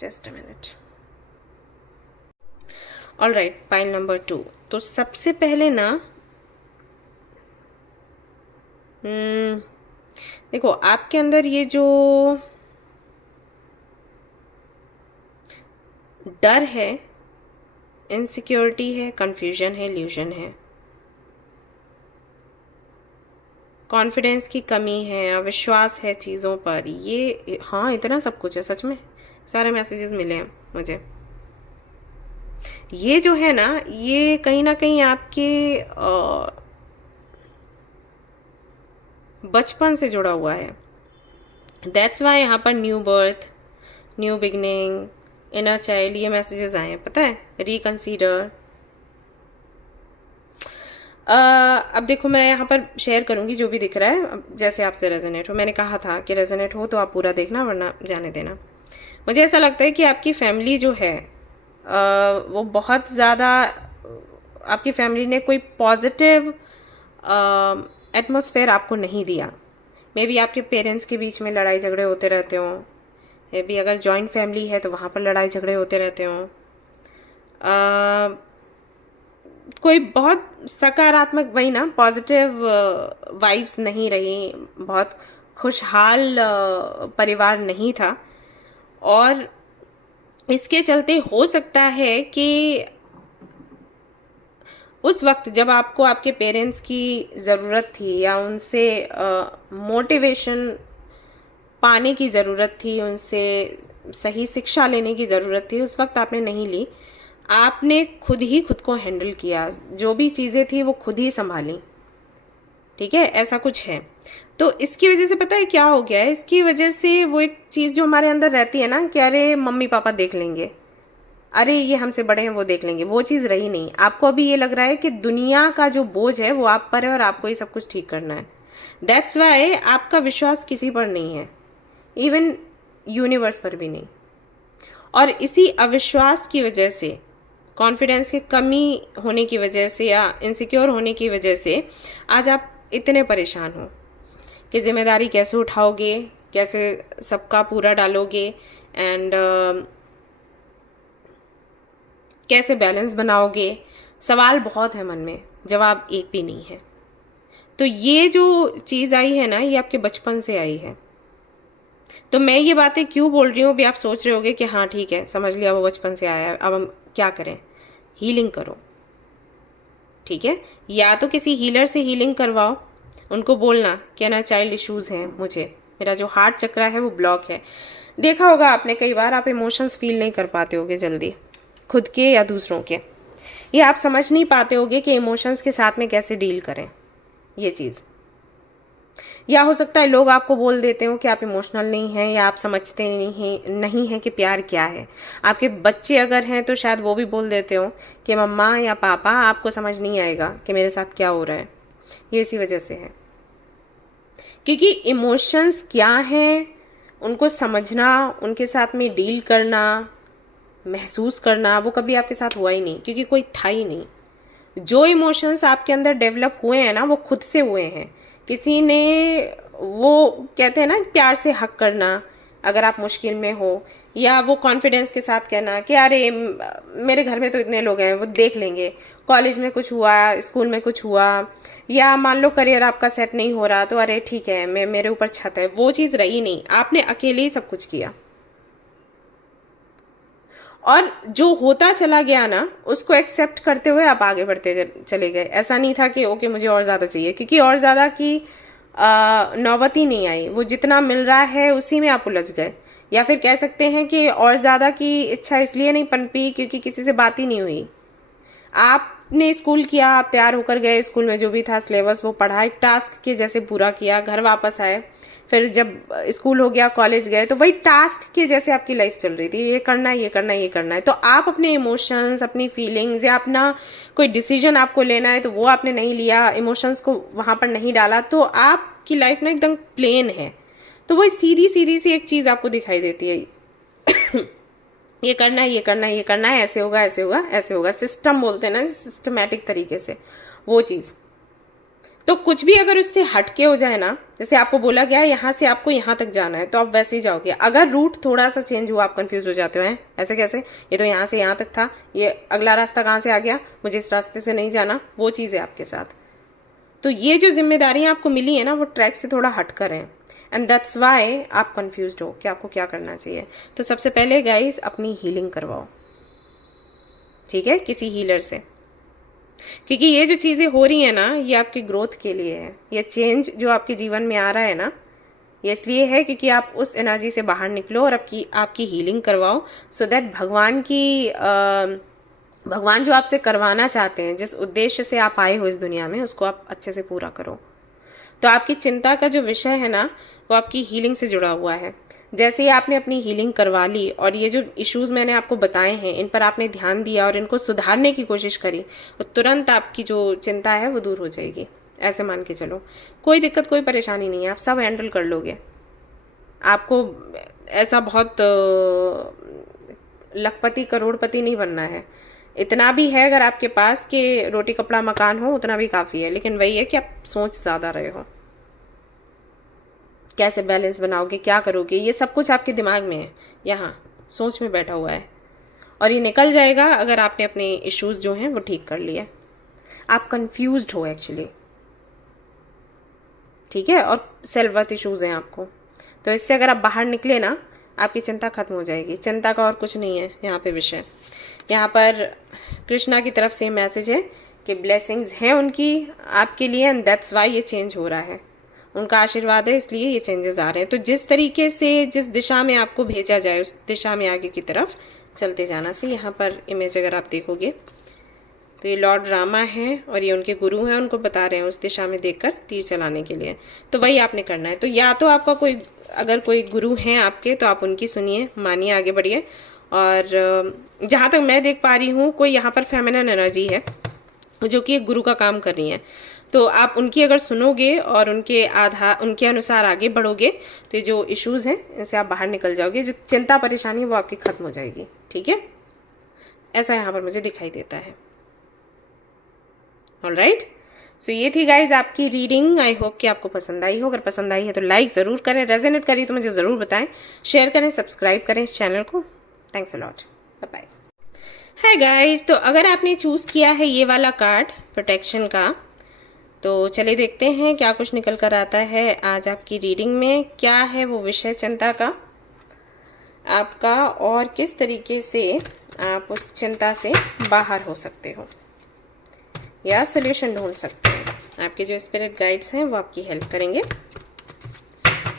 just a minute. All right, pile number 2। तो सबसे पहले ना देखो, आपके अंदर ये जो डर है, इनसिक्योरिटी है, कंफ्यूजन है, इल्यूजन है, कॉन्फिडेंस की कमी है, अविश्वास है चीज़ों पर, ये हाँ इतना सब कुछ है। सच में सारे मैसेजेस मिले हैं मुझे। ये जो है ना, ये कहीं ना कहीं आपके बचपन से जुड़ा हुआ है। दैट्स वाई यहाँ पर new birth, new beginning, inner child, ये मैसेजेस आए हैं, पता है। रिकंसीडर। अब देखो, मैं यहाँ पर शेयर करूँगी जो भी दिख रहा है, जैसे आपसे रेजोनेट हो। मैंने कहा था कि रेजोनेट हो तो आप पूरा देखना, वरना जाने देना। मुझे ऐसा लगता है कि आपकी फैमिली जो है वो बहुत ज़्यादा, आपकी फैमिली ने कोई पॉजिटिव एटमॉस्फेयर आपको नहीं दिया। मे बी आपके पेरेंट्स के बीच में लड़ाई झगड़े होते रहते हों, मे बी अगर जॉइंट फैमिली है तो वहाँ पर लड़ाई झगड़े होते रहते हों। कोई बहुत सकारात्मक, वही ना, पॉजिटिव वाइब्स नहीं रही, बहुत खुशहाल परिवार नहीं था। और इसके चलते हो सकता है कि उस वक्त जब आपको आपके पेरेंट्स की ज़रूरत थी या उनसे मोटिवेशन पाने की ज़रूरत थी, उनसे सही शिक्षा लेने की ज़रूरत थी, उस वक्त आपने नहीं ली। आपने खुद ही खुद को हैंडल किया, जो भी चीज़ें थी वो खुद ही संभाली, ठीक है। ऐसा कुछ है। तो इसकी वजह से पता है क्या हो गया है, इसकी वजह से वो एक चीज़ जो हमारे अंदर रहती है ना कि अरे मम्मी पापा देख लेंगे, अरे ये हमसे बड़े हैं वो देख लेंगे, वो चीज़ रही नहीं। आपको अभी ये लग रहा है कि दुनिया का जो बोझ है वो आप पर है और आपको ही सब कुछ ठीक करना है। दैट्स वाई आपका विश्वास किसी पर नहीं है, इवन यूनिवर्स पर भी नहीं। और इसी अविश्वास की वजह से, कॉन्फिडेंस की कमी होने की वजह से या इनसिक्योर होने की वजह से आज आप इतने परेशान हो कि जिम्मेदारी कैसे उठाओगे, कैसे सबका पूरा डालोगे, एंड कैसे बैलेंस बनाओगे? सवाल बहुत है मन में, जवाब एक भी नहीं है। तो ये जो चीज़ आई है ना, ये आपके बचपन से आई है। तो मैं ये बातें क्यों बोल रही हूँ, अभी आप सोच रहे होगे कि हाँ ठीक है, समझ लिया, वो बचपन से आया है, अब हम क्या करें? हीलिंग करो, ठीक है? या तो किसी हीलर से हीलिंग करवाओ, उनको बोलना कि ना चाइल्ड इश्यूज़ हैं, मुझे मेरा जो हार्ट चक्रा है वो ब्लॉक है। देखा होगा आपने कई बार, आप इमोशंस फील नहीं कर पाते होगे जल्दी, खुद के या दूसरों के, या आप समझ नहीं पाते होगे कि इमोशंस के साथ में कैसे डील करें, ये चीज़। या हो सकता है लोग आपको बोल देते हो कि आप इमोशनल नहीं हैं, या आप समझते नहीं हैं कि प्यार क्या है। आपके बच्चे अगर हैं तो शायद वो भी बोल देते हो कि मम्मा या पापा आपको समझ नहीं आएगा कि मेरे साथ क्या हो रहा है। ये इसी वजह से है, क्योंकि इमोशंस क्या हैं उनको समझना, उनके साथ में डील करना, महसूस करना, वो कभी आपके साथ हुआ ही नहीं, क्योंकि कोई था ही नहीं। जो इमोशंस आपके अंदर डेवलप हुए हैं ना, वो खुद से हुए हैं। किसी ने, वो कहते हैं ना प्यार से हक करना अगर आप मुश्किल में हो, या वो कॉन्फिडेंस के साथ कहना कि अरे मेरे घर में तो इतने लोग हैं, वो देख लेंगे। कॉलेज में कुछ हुआ, स्कूल में कुछ हुआ, या मान लो करियर आपका सेट नहीं हो रहा तो अरे ठीक है, मेरे ऊपर छत है। वो चीज़ रही नहीं, आपने अकेले ही सब कुछ किया। और जो होता चला गया ना, उसको एक्सेप्ट करते हुए आप आगे बढ़ते चले गए। ऐसा नहीं था कि ओके मुझे और ज़्यादा चाहिए, क्योंकि और ज़्यादा की नौबत ही नहीं आई। वो जितना मिल रहा है उसी में आप उलझ गए। या फिर कह सकते हैं कि और ज़्यादा की इच्छा इसलिए नहीं पनपी क्योंकि किसी से बात ही नहीं हुई। आपने स्कूल किया, आप तैयार होकर गए, स्कूल में जो भी था सिलेबस वो पढ़ा, एक टास्क के जैसे पूरा किया, घर वापस आए, फिर जब स्कूल हो गया, कॉलेज गए, तो वही टास्क के जैसे आपकी लाइफ चल रही थी, ये करना है, ये करना है, ये करना है। तो आप अपने इमोशंस, अपनी फीलिंग्स, या अपना कोई डिसीजन आपको लेना है तो वो आपने नहीं लिया, इमोशंस को वहाँ पर नहीं डाला, तो आपकी लाइफ ना एकदम प्लेन है। तो वही सीधी सीधी सी एक चीज़ आपको दिखाई देती है, ये करना है, ये करना है, ये करना है, ऐसे होगा, ऐसे होगा, ऐसे होगा। सिस्टम बोलते हैं ना, सिस्टमैटिक तरीके से वो चीज़। तो कुछ भी अगर उससे हटके हो जाए ना, जैसे आपको बोला गया है यहाँ से आपको यहाँ तक जाना है, तो आप वैसे ही जाओगे। अगर रूट थोड़ा सा चेंज हुआ, आप कंफ्यूज हो जाते हो, हैं ऐसे कैसे, ये तो यहाँ से यहाँ तक था, ये अगला रास्ता कहाँ से आ गया, मुझे इस रास्ते से नहीं जाना, वो चीज़ है आपके साथ। तो ये जो जिम्मेदारियाँ आपको मिली है ना, वो ट्रैक से थोड़ा हट कर हैं, एंड दैट्स वाई आप कंफ्यूज्ड हो कि आपको क्या करना चाहिए। तो सबसे पहले गाइस अपनी हीलिंग करवाओ, ठीक है, किसी हीलर से। क्योंकि ये जो चीज़ें हो रही हैं ना, ये आपकी ग्रोथ के लिए है। ये चेंज जो आपके जीवन में आ रहा है ना, ये इसलिए है क्योंकि आप उस एनर्जी से बाहर निकलो और आपकी हीलिंग करवाओ, सो दैट भगवान जो आपसे करवाना चाहते हैं, जिस उद्देश्य से आप आए हो इस दुनिया में, उसको आप अच्छे से पूरा करो। तो आपकी चिंता का जो विषय है ना, वो आपकी हीलिंग से जुड़ा हुआ है। जैसे ही आपने अपनी हीलिंग करवा ली और ये जो इश्यूज़ मैंने आपको बताए हैं, इन पर आपने ध्यान दिया और इनको सुधारने की कोशिश करी, तो तुरंत आपकी जो चिंता है वो दूर हो जाएगी। ऐसे मान के चलो, कोई दिक्कत, कोई परेशानी नहीं है, आप सब हैंडल कर लोगे। आपको ऐसा बहुत लखपति करोड़पति नहीं बनना है। इतना भी है अगर आपके पास कि रोटी कपड़ा मकान हो, उतना भी काफ़ी है। लेकिन वही है कि आप सोच ज़्यादा रहे हो, कैसे बैलेंस बनाओगे, क्या करोगे, ये सब कुछ आपके दिमाग में है, यहाँ सोच में बैठा हुआ है। और ये निकल जाएगा अगर आपने अपने इश्यूज़ जो हैं वो ठीक कर लिए। आप कंफ्यूज्ड हो एक्चुअली, ठीक है, और सेल्फ वर्थ इश्यूज़ हैं आपको। तो इससे अगर आप बाहर निकले ना, आपकी चिंता खत्म हो जाएगी। चिंता का और कुछ नहीं है यहाँ पे विषय। यहाँ पर कृष्णा की तरफ से मैसेज है कि ब्लेसिंग्स हैं उनकी आपके लिए, एंड दैट्स वाई ये चेंज हो रहा है। उनका आशीर्वाद है, इसलिए ये चेंजेस आ रहे हैं। तो जिस तरीके से, जिस दिशा में आपको भेजा जाए, उस दिशा में आगे की तरफ चलते जाना। से यहाँ पर इमेज अगर आप देखोगे तो ये लॉर्ड रामा हैं और ये उनके गुरु हैं, उनको बता रहे हैं उस दिशा में देखकर तीर चलाने के लिए। तो वही आपने करना है। तो या तो आपका अगर कोई गुरु हैं आपके, तो आप उनकी सुनिए, मानिए, आगे बढ़िए। और जहाँ तक मैं देख पा रही हूँ, कोई यहाँ पर फेमिनिन एनर्जी है जो कि एक गुरु का काम कर रही है। तो आप उनकी अगर सुनोगे और उनके अनुसार आगे बढ़ोगे, तो ये जो इश्यूज़ हैं इनसे आप बाहर निकल जाओगे। जो चिंता परेशानी है वो आपकी ख़त्म हो जाएगी, ठीक है। ऐसा यहाँ पर मुझे दिखाई देता है। ऑलराइट, सो ये थी गाइज आपकी रीडिंग। आई होप कि आपको पसंद आई हो। अगर पसंद आई है तो लाइक ज़रूर करें, रेजोनेट करी तो मुझे ज़रूर बताएं, शेयर करें, सब्सक्राइब करें इस चैनल को। Thanks a lot, bye bye. Hey guys, तो अगर आपने चूज़ किया है ये वाला कार्ड प्रोटेक्शन का, तो चलिए देखते हैं क्या कुछ निकल कर आता है आज आपकी रीडिंग में। क्या है वो विषय चिंता का आपका, और किस तरीके से आप उस चिंता से बाहर हो सकते हो या सल्यूशन ढूंढ सकते हैं। आपके जो स्पिरिट गाइड्स हैं वो आपकी हेल्प करेंगे।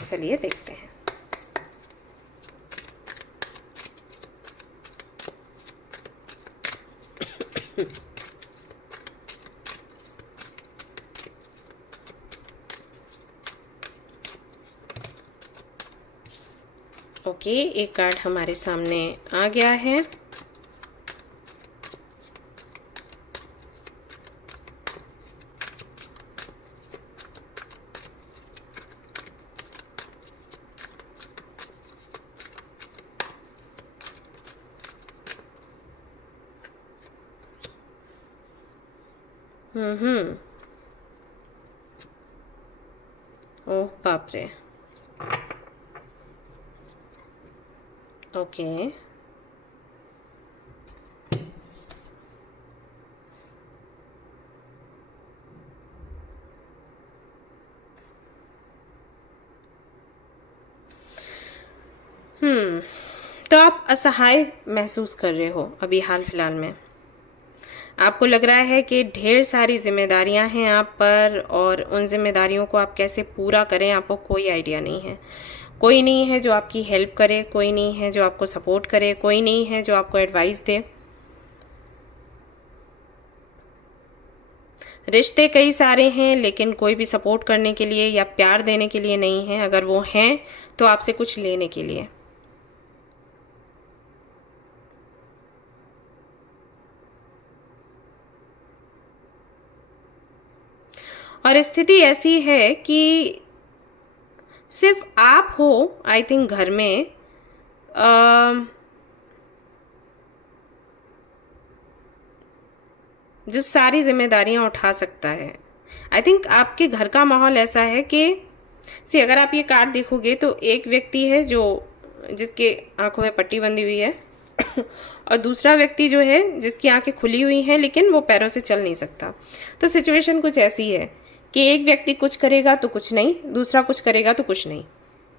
चलिए देखते हैं। ओके, एक कार्ड हमारे सामने आ गया है। ओह बाप रे। ओके, तो आप असहाय महसूस कर रहे हो अभी हाल फिलहाल में। आपको लग रहा है कि ढेर सारी जिम्मेदारियां हैं आप पर, और उन जिम्मेदारियों को आप कैसे पूरा करें आपको कोई आइडिया नहीं है। कोई नहीं है जो आपकी हेल्प करे, कोई नहीं है जो आपको सपोर्ट करे, कोई नहीं है जो आपको एडवाइस दे। रिश्ते कई सारे हैं लेकिन कोई भी सपोर्ट करने के लिए या प्यार देने के लिए नहीं है। अगर वो हैं तो आपसे कुछ लेने के लिए। और स्थिति ऐसी है कि सिर्फ आप हो आई थिंक घर में जो सारी जिम्मेदारियां उठा सकता है। आई थिंक आपके घर का माहौल ऐसा है कि अगर आप ये कार्ड देखोगे तो एक व्यक्ति है जो जिसके आंखों में पट्टी बंधी हुई है और दूसरा व्यक्ति जो है जिसकी आंखें खुली हुई हैं लेकिन वो पैरों से चल नहीं सकता। तो सिचुएशन कुछ ऐसी है कि एक व्यक्ति कुछ करेगा तो कुछ नहीं, दूसरा कुछ करेगा तो कुछ नहीं,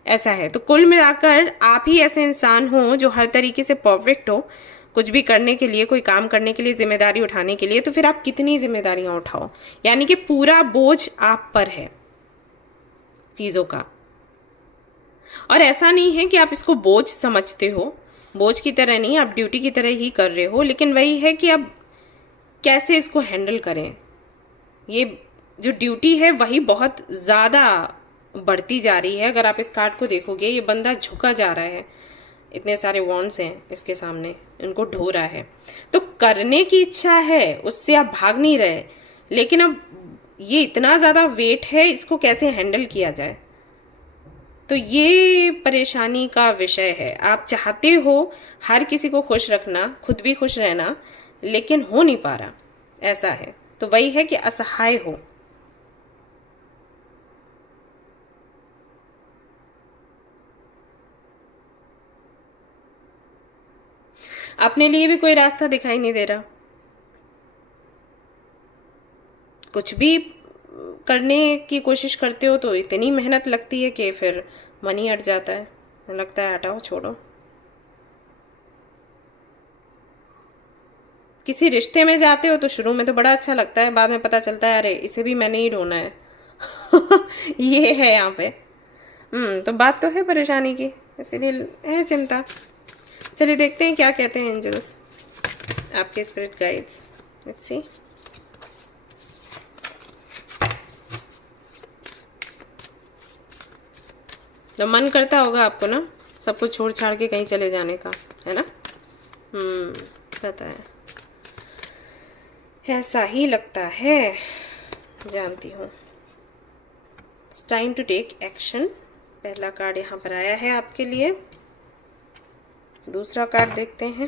ऐसा है। तो कुल मिलाकर आप ही ऐसे इंसान हो जो हर तरीके से परफेक्ट हो कुछ भी करने के लिए, कोई काम करने के लिए, जिम्मेदारी उठाने के लिए। तो फिर आप कितनी जिम्मेदारियां उठाओ, यानी कि पूरा बोझ आप पर है चीज़ों का। और ऐसा नहीं है कि आप इसको बोझ समझते हो, बोझ की तरह नहीं, आप ड्यूटी की तरह ही कर रहे हो। लेकिन वही है कि अब कैसे इसको हैंडल करें। ये जो ड्यूटी है वही बहुत ज़्यादा बढ़ती जा रही है। अगर आप इस कार्ड को देखोगे, ये बंदा झुका जा रहा है, इतने सारे वॉन्ड्स हैं इसके सामने, इनको ढो रहा है। तो करने की इच्छा है, उससे आप भाग नहीं रहे, लेकिन अब ये इतना ज़्यादा वेट है, इसको कैसे हैंडल किया जाए। तो ये परेशानी का विषय है। आप चाहते हो हर किसी को खुश रखना, खुद भी खुश रहना, लेकिन हो नहीं पा रहा, ऐसा है। तो वही है कि असहाय हो। अपने लिए भी कोई रास्ता दिखाई नहीं दे रहा। कुछ भी करने की कोशिश करते हो तो इतनी मेहनत लगती है कि फिर मन ही अट जाता है, लगता है हटाओ छोड़ो। किसी रिश्ते में जाते हो तो शुरू में तो बड़ा अच्छा लगता है, बाद में पता चलता है अरे इसे भी मैंने ही ढूंढना है। ये है यहाँ पे। तो बात तो है परेशानी की, इसीलिए है चिंता। चलिए देखते हैं क्या कहते हैं एंजल्स, आपके स्पिरिट गाइड्स। Let's see. तो मन करता होगा आपको ना सब कुछ छोड़ छाड़ के कहीं चले जाने का, है ना। पता है, ऐसा ही लगता है, जानती हूँ। It's time to take action. पहला कार्ड यहाँ पर आया है आपके लिए। दूसरा कार्ड देखते हैं।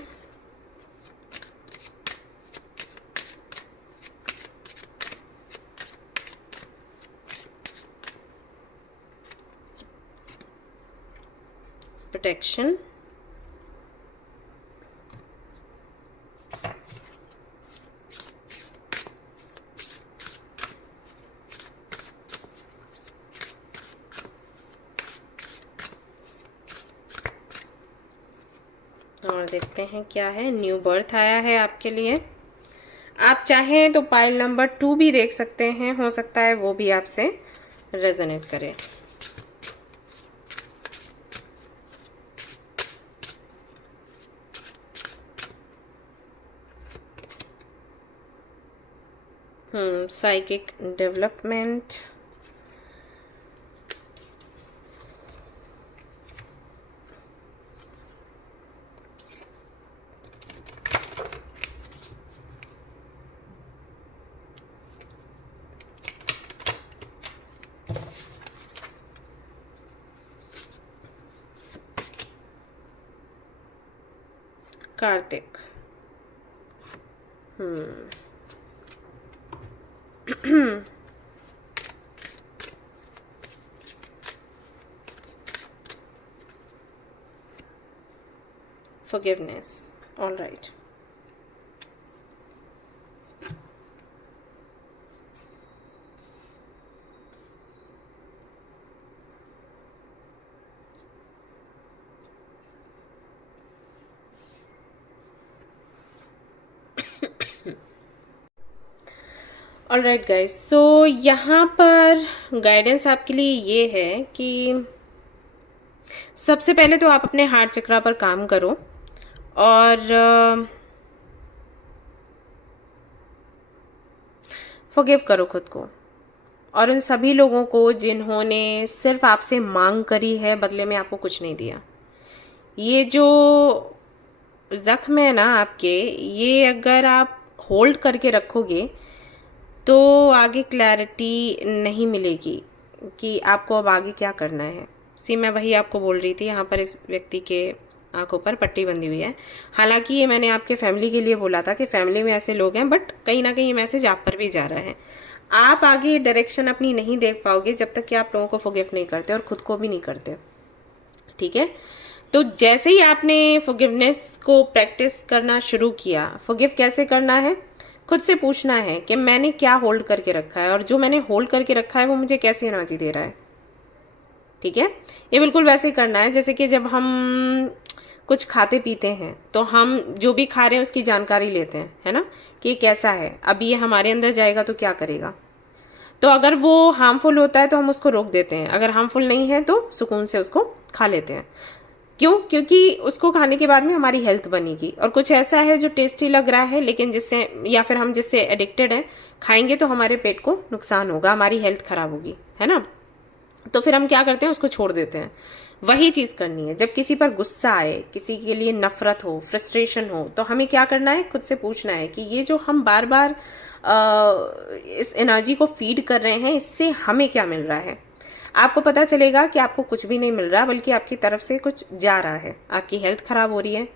प्रोटेक्शन। देखते हैं क्या है। न्यू बर्थ आया है आपके लिए। आप चाहें तो पाइल नंबर 2 भी देख सकते हैं, हो सकता है वो भी आपसे रेजोनेट करे। Psychic development, Kartik, forgiveness, all right. All right guys, so यहाँ पर गाइडेंस आपके लिए ये है कि सबसे पहले तो आप अपने हार्ट चक्रा पर काम करो और फॉरगिव करो खुद को और उन सभी लोगों को जिन्होंने सिर्फ आपसे मांग करी है, बदले में आपको कुछ नहीं दिया। ये जो जख्म है ना आपके, ये अगर आप होल्ड करके रखोगे तो आगे क्लैरिटी नहीं मिलेगी कि आपको अब आगे क्या करना है। मैं वही आपको बोल रही थी, यहाँ पर इस व्यक्ति के आंखों पर पट्टी बंधी हुई है। हालांकि ये मैंने आपके फैमिली के लिए बोला था कि फैमिली में ऐसे लोग हैं, बट कहीं ना कहीं ये मैसेज आप पर भी जा रहा है। आप आगे डायरेक्शन अपनी नहीं देख पाओगे जब तक कि आप लोगों को फॉरगिव नहीं करते और खुद को भी नहीं करते, ठीक है। तो जैसे ही आपने फॉरगिवनेस को प्रैक्टिस करना शुरू किया, फॉरगिव कैसे करना है, खुद से पूछना है कि मैंने क्या होल्ड करके रखा है और जो मैंने होल्ड करके रखा है वो मुझे कैसी एनर्जी दे रहा है, ठीक है। ये बिल्कुल वैसे ही करना है जैसे कि जब हम कुछ खाते पीते हैं तो हम जो भी खा रहे हैं उसकी जानकारी लेते हैं, है ना, कि ये कैसा है, अभी ये हमारे अंदर जाएगा तो क्या करेगा। तो अगर वो हार्मफुल होता है तो हम उसको रोक देते हैं, अगर हार्मफुल नहीं है तो सुकून से उसको खा लेते हैं। क्यों? क्योंकि उसको खाने के बाद में हमारी हेल्थ बनेगी। और कुछ ऐसा है जो टेस्टी लग रहा है लेकिन जिससे, या फिर हम जिससे एडिक्टेड हैं, खाएंगे तो हमारे पेट को नुकसान होगा, हमारी हेल्थ खराब होगी, है ना। तो फिर हम क्या करते हैं, उसको छोड़ देते हैं। वही चीज़ करनी है जब किसी पर गुस्सा आए, किसी के लिए नफरत हो, फ्रस्ट्रेशन हो, तो हमें क्या करना है, खुद से पूछना है कि ये जो हम बार बार इस एनर्जी को फीड कर रहे हैं, इससे हमें क्या मिल रहा है। आपको पता चलेगा कि आपको कुछ भी नहीं मिल रहा, बल्कि आपकी तरफ से कुछ जा रहा है। आपकी हेल्थ खराब हो रही है,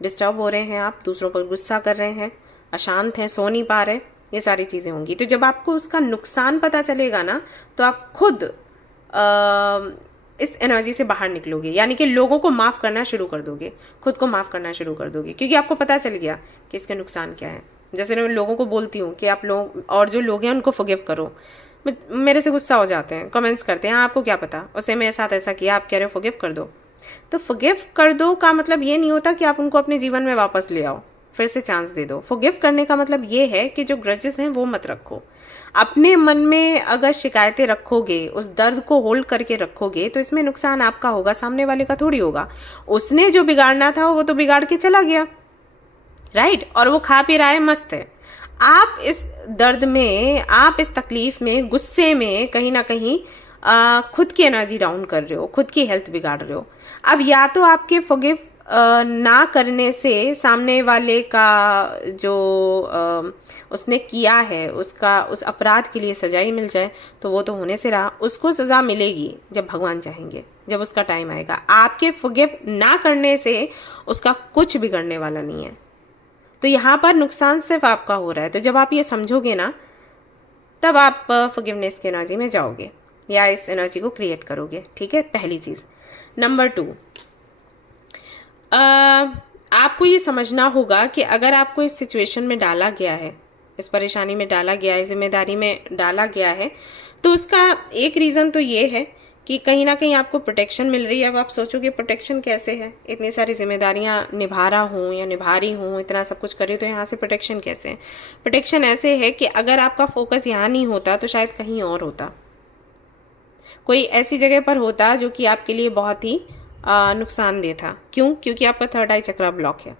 डिस्टर्ब हो रहे हैं, आप दूसरों पर गुस्सा कर रहे हैं, अशांत हैं, सो नहीं पा रहे, ये सारी चीज़ें होंगी। तो जब आपको उसका नुकसान पता चलेगा ना, तो आप खुद इस एनर्जी से बाहर निकलोगे, यानी कि लोगों को माफ़ करना शुरू कर दोगे, खुद को माफ़ करना शुरू कर दोगे, क्योंकि आपको पता चल गया कि इसके नुकसान क्या है। जैसे मैं लोगों को बोलती हूँ कि आप लोग और जो लोग हैं उनको फॉरगिव करो, मेरे से गुस्सा हो जाते हैं, कमेंट्स करते हैं, आपको क्या पता उसने मेरे साथ ऐसा किया, आप कह रहे हो फॉरगिव कर दो। तो फॉरगिव कर दो का मतलब ये नहीं होता कि आप उनको अपने जीवन में वापस ले आओ, फिर से चांस दे दो। फॉरगिव करने का मतलब ये है कि जो ग्रजेस हैं वो मत रखो। अपने मन में अगर शिकायतें रखोगे, उस दर्द को होल्ड करके रखोगे, तो इसमें नुकसान आपका होगा, सामने वाले का थोड़ी होगा। उसने जो बिगाड़ना था वो तो बिगाड़ के चला गया, राइट, और वो खा पी रहा है, मस्त है। आप इस दर्द में, आप इस तकलीफ में, गुस्से में कहीं ना कहीं खुद की एनर्जी डाउन कर रहे हो, खुद की हेल्थ बिगाड़ रहे हो। अब या तो आपके फॉरगिव ना करने से सामने वाले का जो उसने किया है, उसका उस अपराध के लिए सजा ही मिल जाए, तो वो तो होने से रहा। उसको सज़ा मिलेगी जब भगवान चाहेंगे, जब उसका टाइम आएगा। आपके फॉरगिव ना करने से उसका कुछ बिगड़ने वाला नहीं है। तो यहाँ पर नुकसान सिर्फ आपका हो रहा है। तो जब आप ये समझोगे ना, तब आप फॉरगिवनेस की एनर्जी में जाओगे या इस एनर्जी को क्रिएट करोगे, ठीक है। पहली चीज़। नंबर 2, आपको ये समझना होगा कि अगर आपको इस सिचुएशन में डाला गया है, इस परेशानी में डाला गया है, जिम्मेदारी में डाला गया है, तो उसका एक रीज़न तो ये है कि कहीं ना कहीं आपको प्रोटेक्शन मिल रही है। अब आप सोचोगे प्रोटेक्शन कैसे है, इतनी सारी जिम्मेदारियां निभा रहा हूँ या निभा रही हूँ, इतना सब कुछ कर रही हूँ, तो यहाँ से प्रोटेक्शन कैसे है? प्रोटेक्शन ऐसे है कि अगर आपका फोकस यहाँ नहीं होता तो शायद कहीं और होता, कोई ऐसी जगह पर होता जो कि आपके लिए बहुत ही नुकसानदेह था। क्यों? क्योंकि आपका थर्ड आई चक्रा ब्लॉक है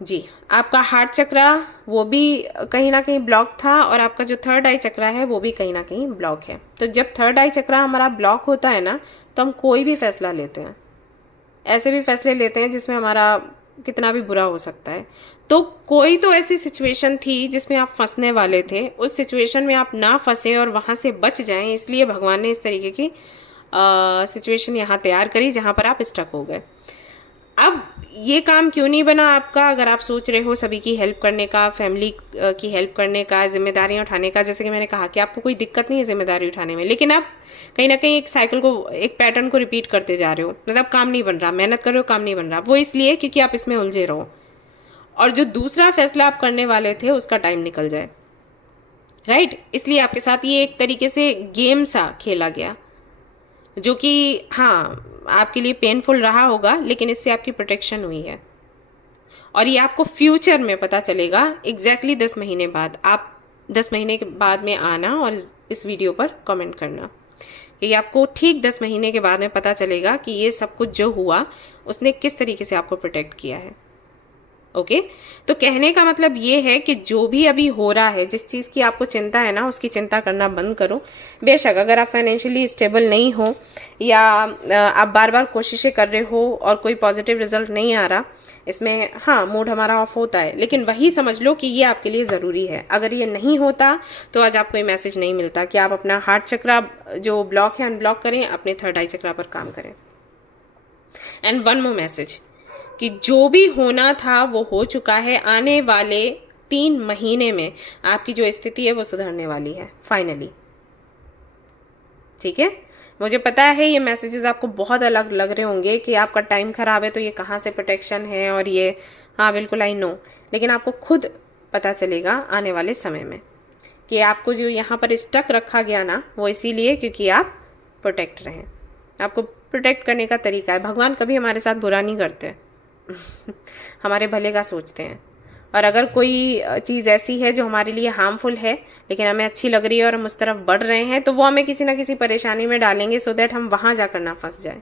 जी। आपका हार्ट चक्रा वो भी कहीं ना कहीं ब्लॉक था, और आपका जो थर्ड आई चक्रा है वो भी कहीं ना कहीं ब्लॉक है। तो जब थर्ड आई चक्रा हमारा ब्लॉक होता है ना, तो हम कोई भी फैसला लेते हैं, ऐसे भी फैसले लेते हैं जिसमें हमारा कितना भी बुरा हो सकता है। तो कोई तो ऐसी सिचुएशन थी जिसमें आप फंसने वाले थे, उस सिचुएशन में आप ना फंसे और वहाँ से बच जाएं, इसलिए भगवान ने इस तरीके की सिचुएशन यहाँ तैयार करी जहाँ पर आप स्टक हो गए। अब ये काम क्यों नहीं बना आपका? अगर आप सोच रहे हो सभी की हेल्प करने का, फैमिली की हेल्प करने का, जिम्मेदारियां उठाने का, जैसे कि मैंने कहा कि आपको कोई दिक्कत नहीं है जिम्मेदारी उठाने में, लेकिन आप कहीं ना कहीं एक साइकिल को, एक पैटर्न को रिपीट करते जा रहे हो, मतलब काम नहीं बन रहा, मेहनत कर रहे हो, काम नहीं बन रहा। वो इसलिए क्योंकि आप इसमें उलझे रहो और जो दूसरा फैसला आप करने वाले थे उसका टाइम निकल जाए, राइट? इसलिए आपके साथ ये एक तरीके से गेम सा खेला गया, जो कि हाँ आपके लिए पेनफुल रहा होगा, लेकिन इससे आपकी प्रोटेक्शन हुई है। और ये आपको फ्यूचर में पता चलेगा एग्जैक्टली 10 महीने बाद। आप 10 महीने के बाद में आना और इस वीडियो पर कमेंट करना, ये आपको ठीक 10 महीने के बाद में पता चलेगा कि ये सब कुछ जो हुआ उसने किस तरीके से आपको प्रोटेक्ट किया है। ओके तो कहने का मतलब ये है कि जो भी अभी हो रहा है, जिस चीज़ की आपको चिंता है ना, उसकी चिंता करना बंद करो। बेशक अगर आप फाइनेंशियली स्टेबल नहीं हो या आप बार बार कोशिशें कर रहे हो और कोई पॉजिटिव रिजल्ट नहीं आ रहा, इसमें हाँ मूड हमारा ऑफ होता है, लेकिन वही समझ लो कि ये आपके लिए ज़रूरी है। अगर ये नहीं होता तो आज आपको ये मैसेज नहीं मिलता कि आप अपना हार्ट चक्रा जो ब्लॉक है अनब्लॉक करें, अपने थर्ड आई चक्रा पर काम करें। एंड वन मोर मैसेज कि जो भी होना था वो हो चुका है। आने वाले 3 महीने में आपकी जो स्थिति है वो सुधरने वाली है फाइनली, ठीक है? मुझे पता है ये मैसेजेस आपको बहुत अलग लग रहे होंगे कि आपका टाइम खराब है तो ये कहाँ से प्रोटेक्शन है, और ये हाँ बिल्कुल आई नो, लेकिन आपको खुद पता चलेगा आने वाले समय में कि आपको जो यहाँ पर स्टक रखा गया ना, वो इसीलिए क्योंकि आप प्रोटेक्ट रहें। आपको प्रोटेक्ट करने का तरीका है। भगवान कभी हमारे साथ बुरा नहीं करते हमारे भले का सोचते हैं। और अगर कोई चीज़ ऐसी है जो हमारे लिए हार्मफुल है लेकिन हमें अच्छी लग रही है और हम उस तरफ बढ़ रहे हैं, तो वो हमें किसी ना किसी परेशानी में डालेंगे सो दैट हम वहाँ जाकर ना फंस जाए,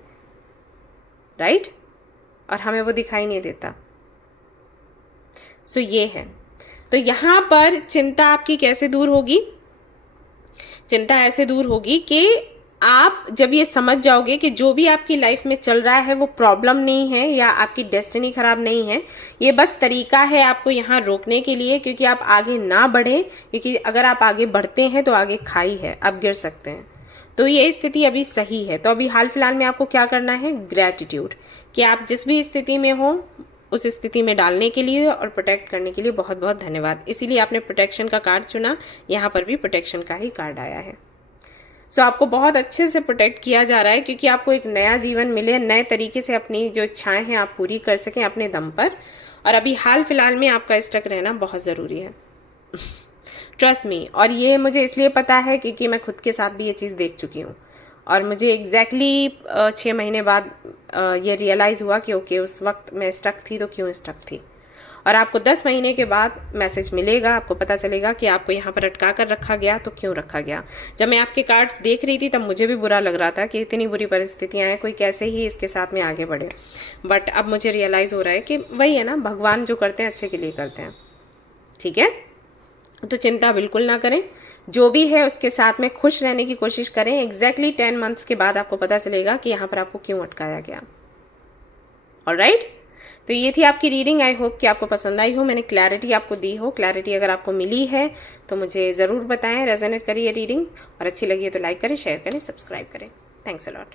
राइट? और हमें वो दिखाई नहीं देता। सो ये है। तो यहाँ पर चिंता आपकी कैसे दूर होगी? चिंता ऐसे दूर होगी कि आप जब ये समझ जाओगे कि जो भी आपकी लाइफ में चल रहा है वो प्रॉब्लम नहीं है या आपकी डेस्टिनी खराब नहीं है, ये बस तरीका है आपको यहाँ रोकने के लिए, क्योंकि आप आगे ना बढ़े, क्योंकि अगर आप आगे बढ़ते हैं तो आगे खाई है, आप गिर सकते हैं। तो ये स्थिति अभी सही है। तो अभी हाल फिलहाल में आपको क्या करना है? ग्रैटिट्यूड, कि आप जिस भी स्थिति में हो उस स्थिति में डालने के लिए और प्रोटेक्ट करने के लिए बहुत बहुत धन्यवाद। इसीलिए आपने प्रोटेक्शन का कार्ड चुना, यहाँ पर भी प्रोटेक्शन का ही कार्ड आया है। सो आपको बहुत अच्छे से प्रोटेक्ट किया जा रहा है, क्योंकि आपको एक नया जीवन मिले, नए तरीके से अपनी जो इच्छाएं हैं आप पूरी कर सकें अपने दम पर। और अभी हाल फिलहाल में आपका स्टक रहना बहुत ज़रूरी है ट्रस्ट मी। और ये मुझे इसलिए पता है क्योंकि मैं खुद के साथ भी ये चीज़ देख चुकी हूँ, और मुझे एग्जैक्टली 6 महीने बाद ये रियलाइज़ हुआ कि ओके उस वक्त मैं स्टक थी तो क्यों स्टक थी। और आपको 10 महीने के बाद मैसेज मिलेगा, आपको पता चलेगा कि आपको यहाँ पर अटका कर रखा गया तो क्यों रखा गया। जब मैं आपके कार्ड्स देख रही थी तब मुझे भी बुरा लग रहा था कि इतनी बुरी परिस्थितियाँ हैं, कोई कैसे ही इसके साथ में आगे बढ़े। बट अब मुझे रियलाइज़ हो रहा है कि वही है ना, भगवान जो करते हैं अच्छे के लिए करते हैं, ठीक है? तो चिंता बिल्कुल ना करें, जो भी है उसके साथ में खुश रहने की कोशिश करें। एग्जैक्टली 10 मंथ्स के बाद आपको पता चलेगा कि यहाँ पर आपको क्यों अटकाया गया। ऑलराइट, तो ये थी आपकी रीडिंग। आई होप कि आपको पसंद आई हो, मैंने क्लैरिटी आपको दी हो। क्लैरिटी अगर आपको मिली है तो मुझे ज़रूर बताएं, रेजोनेट करिए रीडिंग, और अच्छी लगी है तो लाइक करें, शेयर करें, सब्सक्राइब करें। Thanks a lot.